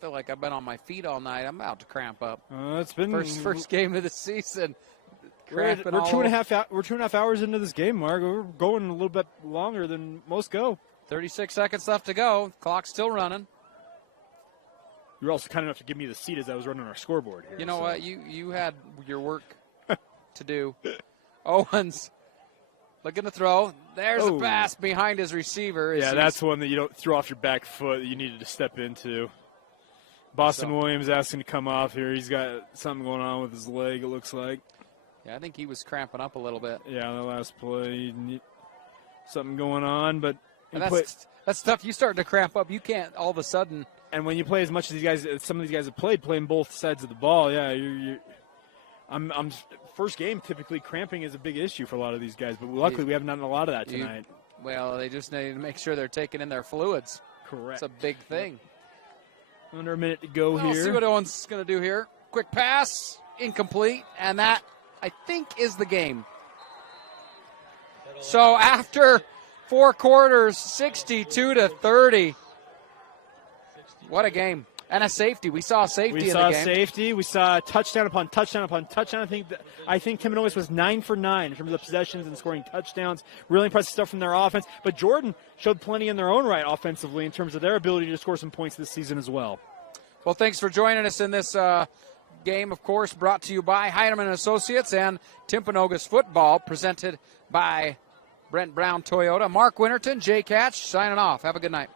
feel like I've been on my feet all night. I'm about to cramp up. It's been first game of the season. We're 2.5 hours into this game, Mark. We're going a little bit longer than most go. 36 seconds left to go. Clock's still running. You were also kind enough to give me the seat as I was running our scoreboard here. You know what? You had your work to do. Owens looking to throw. There's a pass behind his receiver. Yeah, that's one that you don't throw off your back foot that you needed to step into. Boston Williams asking to come off here. He's got something going on with his leg, it looks like. Yeah, I think he was cramping up a little bit. Yeah, the last play, something going on, but that's tough. You start to cramp up. You can't all of a sudden. And when you play as much as some of these guys have playing both sides of the ball, yeah, I'm first game. Typically, cramping is a big issue for a lot of these guys, but luckily we haven't done a lot of that tonight. Well, they just need to make sure they're taking in their fluids. Correct. It's a big thing. Under a minute to go here. We'll see what Owens is going to do here. Quick pass, incomplete, and that, I think, is the game. So after 4 quarters, 62-30. What a game. And a safety. We saw a safety in the game. We saw safety. We saw touchdown upon touchdown upon touchdown. I think Timpanogos was 9 for 9 in terms of possessions and scoring touchdowns. Really impressive stuff from their offense. But Jordan showed plenty in their own right offensively in terms of their ability to score some points this season as well. Well, thanks for joining us in this game, of course, brought to you by Heinemann Associates and Timpanogos Football, presented by Brent Brown Toyota. Mark Winterton, Jay Catch, signing off. Have a good night.